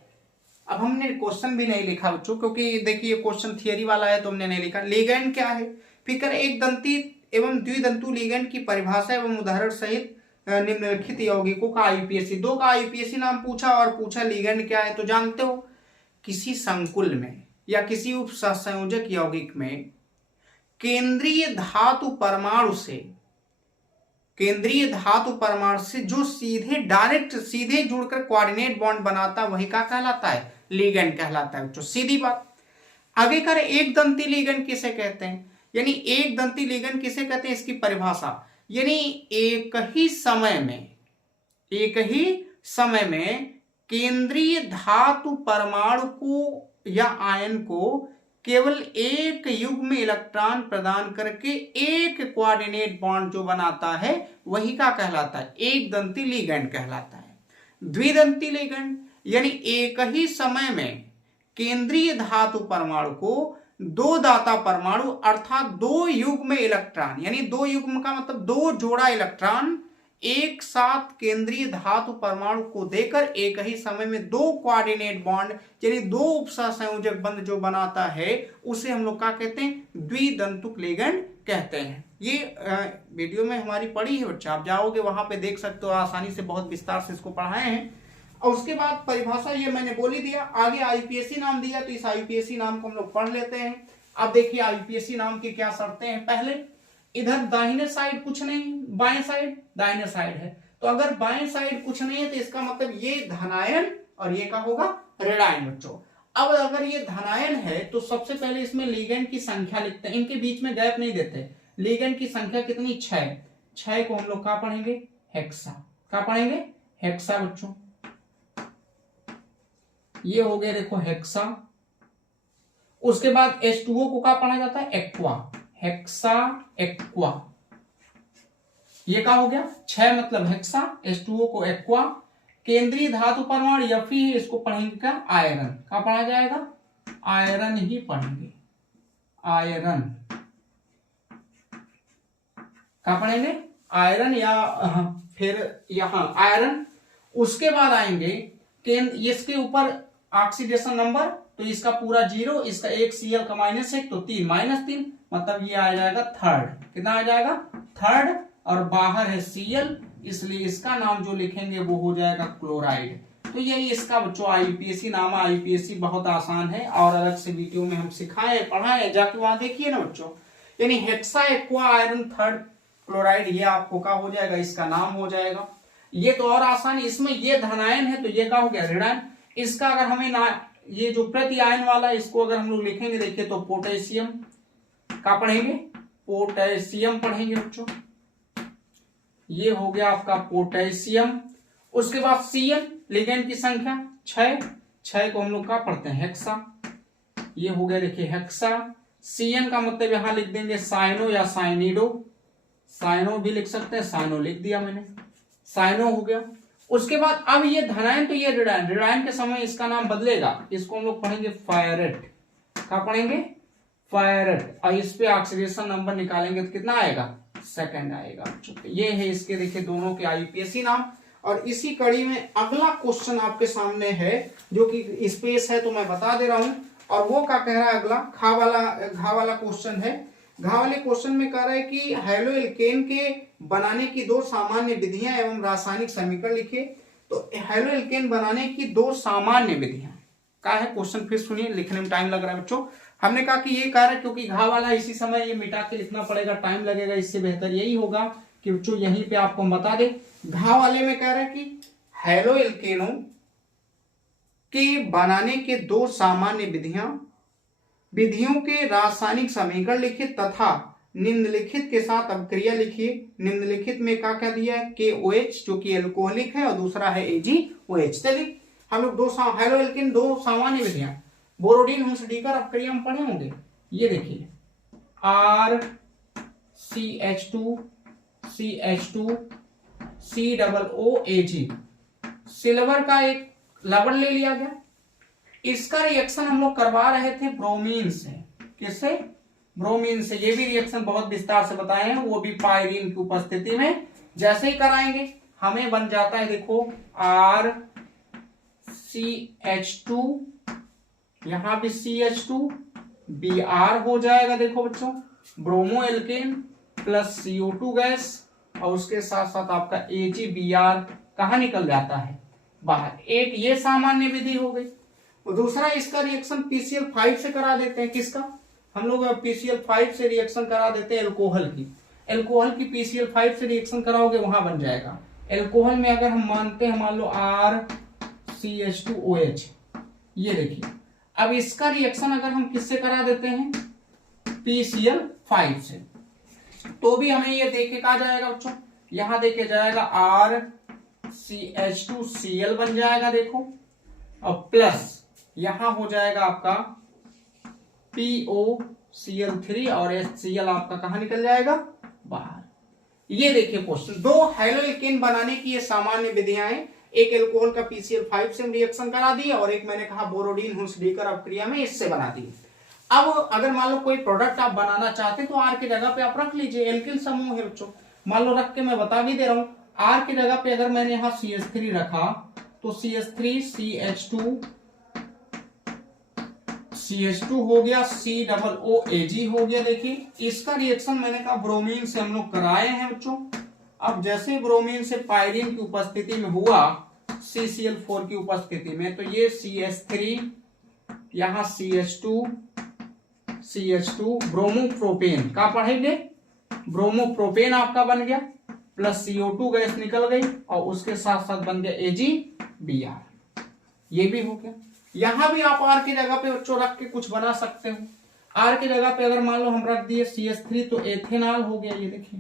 अब हमने क्वेश्चन भी नहीं लिखा बच्चों, क्योंकि देखिए क्वेश्चन थियरी वाला है तो हमने नहीं लिखा। लिगेंड क्या है, फिर कर एक दंती एवं द्विदंतु लिगेंड की परिभाषा एवं उदाहरण सहित निम्नलिखित यौगिकों का आईयूपीएसी, 2 का आईयूपीएसी नाम पूछा और पूछा लिगेंड क्या है। तो जानते हो किसी संकुल में या किसी उपसंयोजक यौगिक में केंद्रीय धातु परमाणु से जो सीधे डायरेक्ट सीधे जुड़कर कोऑर्डिनेट बॉन्ड बनाता है वही का कहलाता है, लिगेंड कहलाता है बच्चों, सीधी बात। आगे कर एक दंती लिगेंड किसे कहते हैं, यानी एक दंती लिगेंड किसे कहते हैं, इसकी परिभाषा, यानी एक ही समय में केंद्रीय धातु परमाणु को या आयन को केवल एक युग्म इलेक्ट्रॉन प्रदान करके एक कोऑर्डिनेट बॉन्ड जो बनाता है वही का कहलाता है, एक दंती लिगेंड कहलाता है। द्विदंती लिगेंड यानी एक ही समय में केंद्रीय धातु परमाणु को 2 दाता परमाणु अर्थात 2 युग्म इलेक्ट्रॉन, यानी 2 युग्म का मतलब 2 जोड़ा इलेक्ट्रॉन एक साथ केंद्रीय धातु परमाणु को देकर एक ही समय में 2 कोऑर्डिनेट बॉन्ड यानी 2 उपसंयोजक बंध जो बनाता है उसे हम लोग क्या कहते हैं, द्विदंतुक लिगेंड कहते हैं। ये वीडियो में हमारी पढ़ी है बच्चा, आप जाओगे वहां पे देख सकते हो, आसानी से बहुत विस्तार से इसको पढ़ाए हैं। और उसके बाद परिभाषा ये मैंने बोल ही दिया, आगे आईयूपीएसी नाम दिया तो इस आईयूपीएसी नाम को हम लोग पढ़ लेते हैं। अब देखिए आईयूपीएसी नाम की क्या शर्तें हैं। पहले इधर दाहिने साइड कुछ नहीं, बाएं साइड दाहिने साइड है, तो अगर बाएं साइड कुछ नहीं है तो इसका मतलब ये धनायन और ये का होगा ऋणायन बच्चों। अब अगर ये धनायन है तो सबसे पहले इसमें लिगेंड की संख्या लिखते हैं, इनके बीच में गैप नहीं देते। लिगेंड की संख्या कितनी, 6 को हम लोग क्या पढ़ेंगे, हेक्सा। क्या पढ़ेंगे, हेक्सा बच्चों। ये हो गया देखो हेक्सा। उसके बाद H2O को क्या पढ़ा जाता है, एक्वा, हेक्सा एक्वा। ये क्या हो गया, 6 मतलब हेक्सा, H2O को एक्वा। केंद्रीय धातु परमाणु Fe है, इसको पढ़ेंगे क्या, आयरन। क्या पढ़ा जाएगा, आयरन ही पढ़ेंगे, आयरन। क्या पढ़ेंगे, आयरन, या फिर यहां आयरन। उसके बाद आएंगे इसके ऊपर ऑक्सीडेशन नंबर, तो इसका पूरा 0, इसका एक Cl का -1 तो 3 -3 मतलब ये आ जाएगा 3rd। कितना आ जाएगा, 3rd, और बाहर है Cl, इसलिए इसका नाम जो लिखेंगे वो हो जाएगा क्लोराइड। तो यही इसका बच्चों आईयूपीएसी नाम है। आईयूपीएसी बहुत आसान है और अलग से वीडियो में हम सिखाए पढ़ाए, जाके वहां देखिए ना बच्चों। यानी hexa aqua iron 3rd chloride, ये आपको क्या हो जाएगा, इसका नाम हो जाएगा। ये तो और आसान, इसमें ये धनायन है तो ये क्या हो गया, ऋणायन। इसका अगर हमें ना ये जो प्रति आयन वाला है इसको अगर हम लोग लिखेंगे देखिए तो पोटेशियम। क्या पढ़ेंगे, पोटेशियम पढ़ेंगे बच्चों। ये हो गया आपका पोटेशियम। उसके बाद Cl, लिगेंड की संख्या 6 को हम लोग क्या पढ़ते हैं, हेक्सा। ये हो गया देखिए हेक्सा। Cn का मतलब यहां लिख देंगे साइनो या साइनिडो, साइनो भी लिख सकते हैं, साइनो लिख दिया मैंने, साइनो हो गया। उसके बाद अब ये धनायन तो ये ऋणायन, ऋणायन के समय इसका नाम बदलेगा, इसको हम लोग पढ़ेंगे फायरेट। क्या पढ़ेंगे, फायरेट। और इस पे ऑक्सीडेशन नंबर निकालेंगे तो कितना आएगा, 2nd आएगा। ये है इसके देखिए दोनों के आईयूपीएसी नाम। और इसी कड़ी में अगला क्वेश्चन आपके सामने है जो कि स्पेस है तो मैं बता दे रहा हूं, और वो क्या कह रहा है अगला, घा वाला क्वेश्चन है। घा वाले क्वेश्चन में कह रहा है कि हेलोएल्केन के बनाने की 2 सामान्य विधियां एवं रासायनिक समीकरण लिखिए। तो हैलो एल्केन बनाने की दो सामान्य विधियां क्या है, क्वेश्चन फिर सुनिए, लिखने में टाइम लग रहा है बच्चों। हमने कहा कि ये कार्य क्योंकि घाव वाला इसी समय ये मिटा के लिखना पड़ेगा, टाइम लगेगा, इससे बेहतर यही होगा कि बच्चों यहीं पे आपको बता दे। घाव वाले में कह रहा है कि हैलो एल्केनों के बनाने के दो सामान्य विधियों के रासायनिक समीकरण लिखिए तथा निम्नलिखित के साथ अभिक्रिया लिखिए। निम्नलिखित में क्या दिया है, KOH जो कि एल्कोहलिक है और दूसरा है AgOH। चलिए हम लोग हैलो एल्केन दो सामान्य विधियां, बोरोडीन हुंसडीकर अभिक्रिया में पढ़े होंगे। ये देखिए RCH2CH2 COOAg, सिल्वर का एक लवण ले लिया गया, इसका रिएक्शन हम लोग करवा रहे थे ब्रोमीन से। किससे? ब्रोमीन से। ये भी रिएक्शन बहुत विस्तार से बताए हैं, वो भी पायरीन की उपस्थिति में। जैसे ही कराएंगे हमें बन जाता है, देखो RCH2, यहां भी CH2 Br हो जाएगा। देखो बच्चों, bromo alkene plus CO2 gas और उसके साथ साथ आपका AgBr कहां निकल जाता है, बाहर। एक ये सामान्य विधि हो गई। और दूसरा इसका रिएक्शन PCl5 से करा देते हैं। किसका? हम लोग PCl5 से रिएक्शन करा देते हैं एल्कोहल की PCl5 से रिएक्शन कराओगे वहां बन जाएगा। एल्कोहल में अगर हम मानते हैं, मान लो RCH2OH, ये देखिए। अब इसका रिएक्शन अगर हम किससे करा देते हैं, PCl5 से, तो भी हमें ये देखे कहा जाएगा बच्चों, यहां देखे जाएगा RCH2Cl बन जाएगा। देखो, और प्लस यहां हो जाएगा आपका POCl3 और HCl आपका कहां निकल जाएगा, बाहर। ये देखिए क्वेश्चन, दो हैलो एल्केन बनाने की ये सामान्य विधियां हैं। एक एल्कोहल का PCl5 से रिएक्शन करा दी और एक मैंने कहा बोरोडीन हुंसडीकर अभिक्रिया में इससे बना दी। अब अगर मान लो कोई प्रोडक्ट आप बनाना चाहते हैं तो R की जगह पे आप रख लीजिए, एल्किल समूह है बच्चों, मान लो रख के मैं बता भी दे रहा हूं। R की जगह पे अगर मैंने यहां CH3 रखा तो CH3CH2 हो गया, COOAg हो गया। देखिए इसका रिएक्शन मैंने कहा ब्रोमीन से हम लोग कराए हैं बच्चों। अब जैसे ब्रोमीन से पायरीन की उपस्थिति में हुआ, CCl4 की उपस्थिति में, तो ये CH3 यहां CH2 ब्रोमोप्रोपेन का पढ़ेंगे, ब्रोमोप्रोपेन आपका बन गया, प्लस CO2 गैस निकल गई और उसके साथ साथ बन गया AgBr। ये भी हो गया। यहां भी आप R की जगह पे बच्चों रख के कुछ बना सकते हो। R की जगह पे अगर मान लो हम रख दिए CH3 तो एथेनॉल हो गया। ये देखिए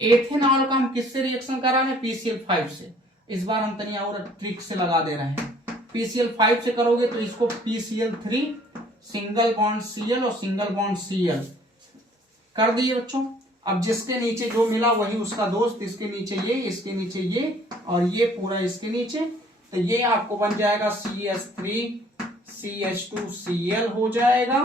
एथेनॉल का हम किससे रिएक्शन करा रहे हैं, PCl5 से। इस बार हम तनिया और ट्रिक से लगा दे रहे हैं। PCl5 से करोगे तो इसको PCl3 सिंगल बॉन्ड Cl और सिंगल बॉन्ड Cl कर दिए बच्चों। अब जिसके नीचे जो मिला वही उसका दोस्त, इसके नीचे ये, इसके नीचे ये और ये पूरा इसके नीचे, तो ये आपको बन जाएगा CH3CH2Cl हो जाएगा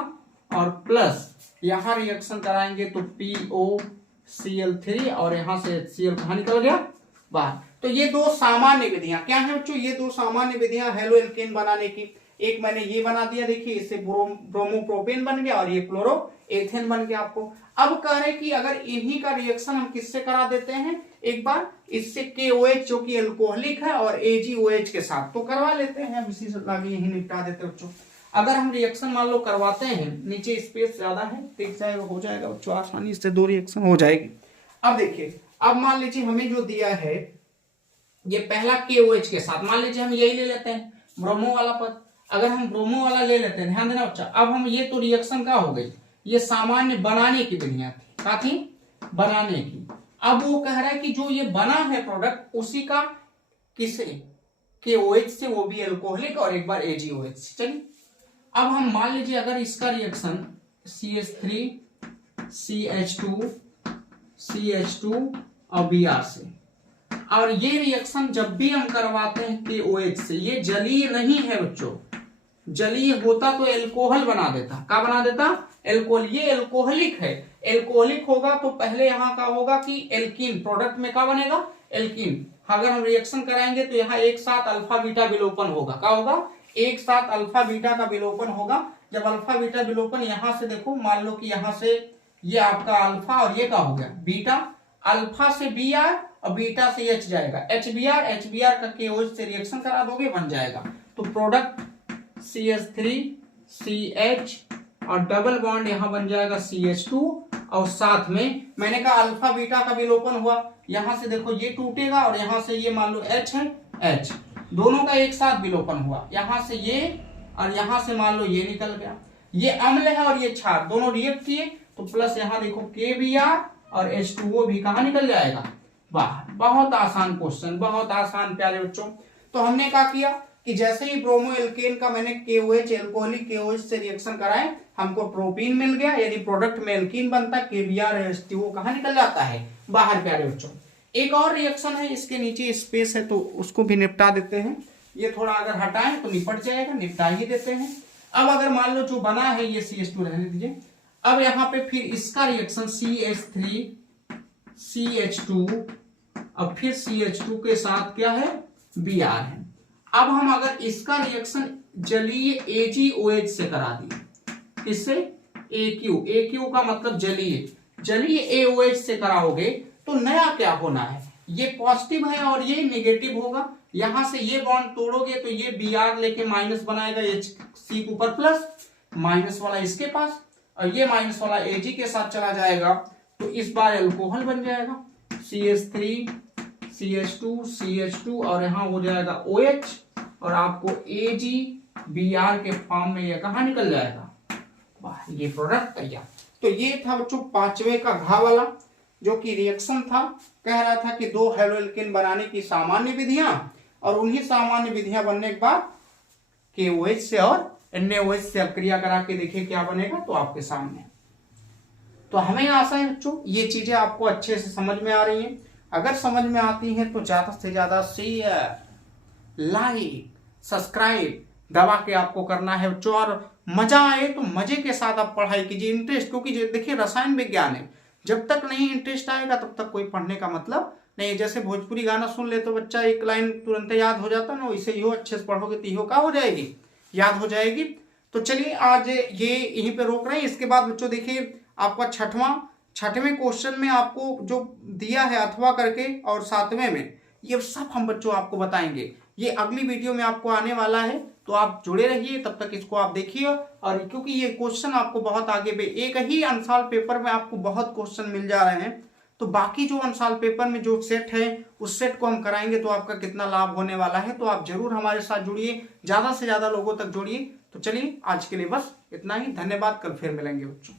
और प्लस यहां रिएक्शन कराएंगे तो POCl3 और यहां से HCl कहां निकल गया, बाहर। तो ये दो सामान्य विधियां क्या है बच्चों, ये दो सामान्य विधियां हैलो एल्केन बनाने की। एक मैंने ये बना दिया, देखिए इससे ब्रोमोप्रोपेन बन गया और ये क्लोरोएथेन बन गया आपको। अब कह रहे कि अगर इन्हीं का रिएक्शन हम किससे करा देते हैं, एक बार इससे KOH जो कि एल्कोहलिक है और AgOH के साथ, तो करवा लेते हैं। इसी से लागे यही निपटा देते बच्चों। अगर हम रिएक्शन मान लो करवाते हैं, नीचे स्पेस ज्यादा है, देख जाएगा, हो जाएगा बच्चों, आसानी से दो रिएक्शन हो जाएगी। अब देखिए, अब मान लीजिए हमें जो दिया है ये पहला KOH के साथ, मान लीजिए हम यही ले लेते हैं ब्रोमो वाला पद। अगर हम ब्रोमो वाला ले लेते हैं, ध्यान देना बच्चा, अब हम ये तो रिएक्शन का हो गई, ये सामान्य बनाने की विधियां थी, क्या थी, बनाने की। अब वो कह रहा है कि जो ये बना है प्रोडक्ट उसी का किसे, KOH से, वो भी एल्कोहलिक और एक बार AgOH से। चलिए अब हम मान लीजिए अगर इसका रिएक्शन CH3CH2 और Br से, और ये रिएक्शन जब भी हम करवाते हैं KOH से, ये जलीय नहीं है बच्चों। जलीय होता तो एल्कोहल बना देता, क्या बना देता, एल्कोहल। ये एल्कोहलिक है, एल्कोहलिक होगा तो पहले यहां का होगा कि एल्कीन, प्रोडक्ट में क्या बनेगा, एल्कीन। अगर हम रिएक्शन कराएंगे तो यहाँ एक साथ अल्फा बीटा विलोपन होगा, क्या होगा, एक साथ अल्फा बीटा का विलोपन होगा। जब अल्फा बीटा विलोपन यहां से देखो, मान लो कि यहां से ये आपका अल्फा और ये क्या हो गया, बीटा, अल्फा से Br और बीटा से एच जाएगा, HBr का KOH से रिएक्शन करा दोगे बन जाएगा। तो प्रोडक्ट CH3CH और डबल बॉन्ड यहां बन जाएगा CH2 और साथ में मैंने कहा अल्फा बीटा का विलोपन हुआ, यहां से देखो ये टूटेगा और यहां से ये मान लो H है, H दोनों का एक साथ विलोपन हुआ, यहां से ये और यहां से मान लो ये निकल गया, ये अम्ल है और ये क्षार दोनों रिएक्ट किए तो प्लस यहां देखो KBr और H2O भी कहां निकल जाएगा बाहर। बहुत आसान क्वेश्चन, बहुत आसान प्यारे बच्चों। तो हमने क्या किया कि जैसे ही ब्रोमो एल्केन का मैंने KOH एल्कोहलिक KOH से रिएक्शन कराए हमको प्रोपीन मिल गया, यदि प्रोडक्ट में एल्कीन बनता है KBr और H2O कहां निकल जाता है बाहर प्यारे बच्चों। एक और रिएक्शन है, इसके नीचे स्पेस है तो उसको भी निपटा देते हैं, ये थोड़ा अगर हटाएं तो निपट जाएगा, निपटा ही देते हैं। अब अगर मान लो जो बना है ये CH2 रहने दीजिए, अब यहाँ पे फिर इसका रिएक्शन CH3CH2 अब फिर CH2 के साथ क्या है Br है। अब हम अगर इसका रिएक्शन जलीय AgOH से करा दिए, इससे AQ का मतलब जलीय AOH से कराओगे तो नया क्या होना है, ये पॉजिटिव है और ये नेगेटिव होगा, यहां से ये बॉन्ड तोड़ोगे तो ये Br लेके माइनस बनाएगा, HC के ऊपर प्लस, माइनस वाला इसके पास और ये माइनस वाला Ag के साथ चला जाएगा तो इस बार अल्कोहल बन जाएगा CH3CH2 और यहां हो जाएगा OH और आपको AgBr के फॉर्म में ये कहां निकल जाएगा बाहर, ये प्रोडक्ट तैयार। तो ये था बच्चों पांचवे का घा वाला जो कि रिएक्शन था, कह रहा था कि दो हेलोएल्केन बनाने की सामान्य विधियां और उन्हीं सामान्य विधियां बनने के बाद KOH से और NaOH से अक्रिया करा के देखिए क्या बनेगा तो आपके सामने। तो हमें आशा है बच्चों ये चीजें आपको अच्छे से समझ में आ रही हैं, अगर समझ में आती हैं तो ज्यादा से ज्यादा शेयर लाइक सब्सक्राइब दबा के आपको करना है बच्चों, और मजा आए तो मजे के साथ आप पढ़ाई कीजिए, इंटरेस्ट, क्योंकि देखिए रसायन विज्ञान है, जब तक नहीं इंटरेस्ट आएगा तब तक कोई पढ़ने का मतलब नहीं। जैसे भोजपुरी गाना सुन ले तो बच्चा एक लाइन तुरंत याद हो जाता ना, वैसे इहो अच्छे से पढ़ोगे तो इहो का हो जाएगी, याद हो जाएगी। तो चलिए आज ये यहीं पे रोक रहे हैं। इसके बाद बच्चों देखिए आपका छठवें क्वेश्चन में आपको जो दिया है अथवा करके और सातवें में ये सब हम बच्चों आपको बताएंगे, ये अगली वीडियो में आपको आने वाला है, तो आप जुड़े रहिए, तब तक इसको आप देखिए। और क्योंकि ये क्वेश्चन आपको बहुत आगे एक ही अंशाल पेपर में आपको बहुत क्वेश्चन मिल जा रहे हैं, तो बाकी जो अंशाल पेपर में जो सेट है उस सेट को हम कराएंगे तो आपका कितना लाभ होने वाला है। तो आप जरूर हमारे साथ जुड़िए, ज्यादा से ज्यादा लोगों तक जुड़िए। तो चलिए आज के लिए बस इतना ही, धन्यवाद, कल फिर मिलेंगे बच्चों।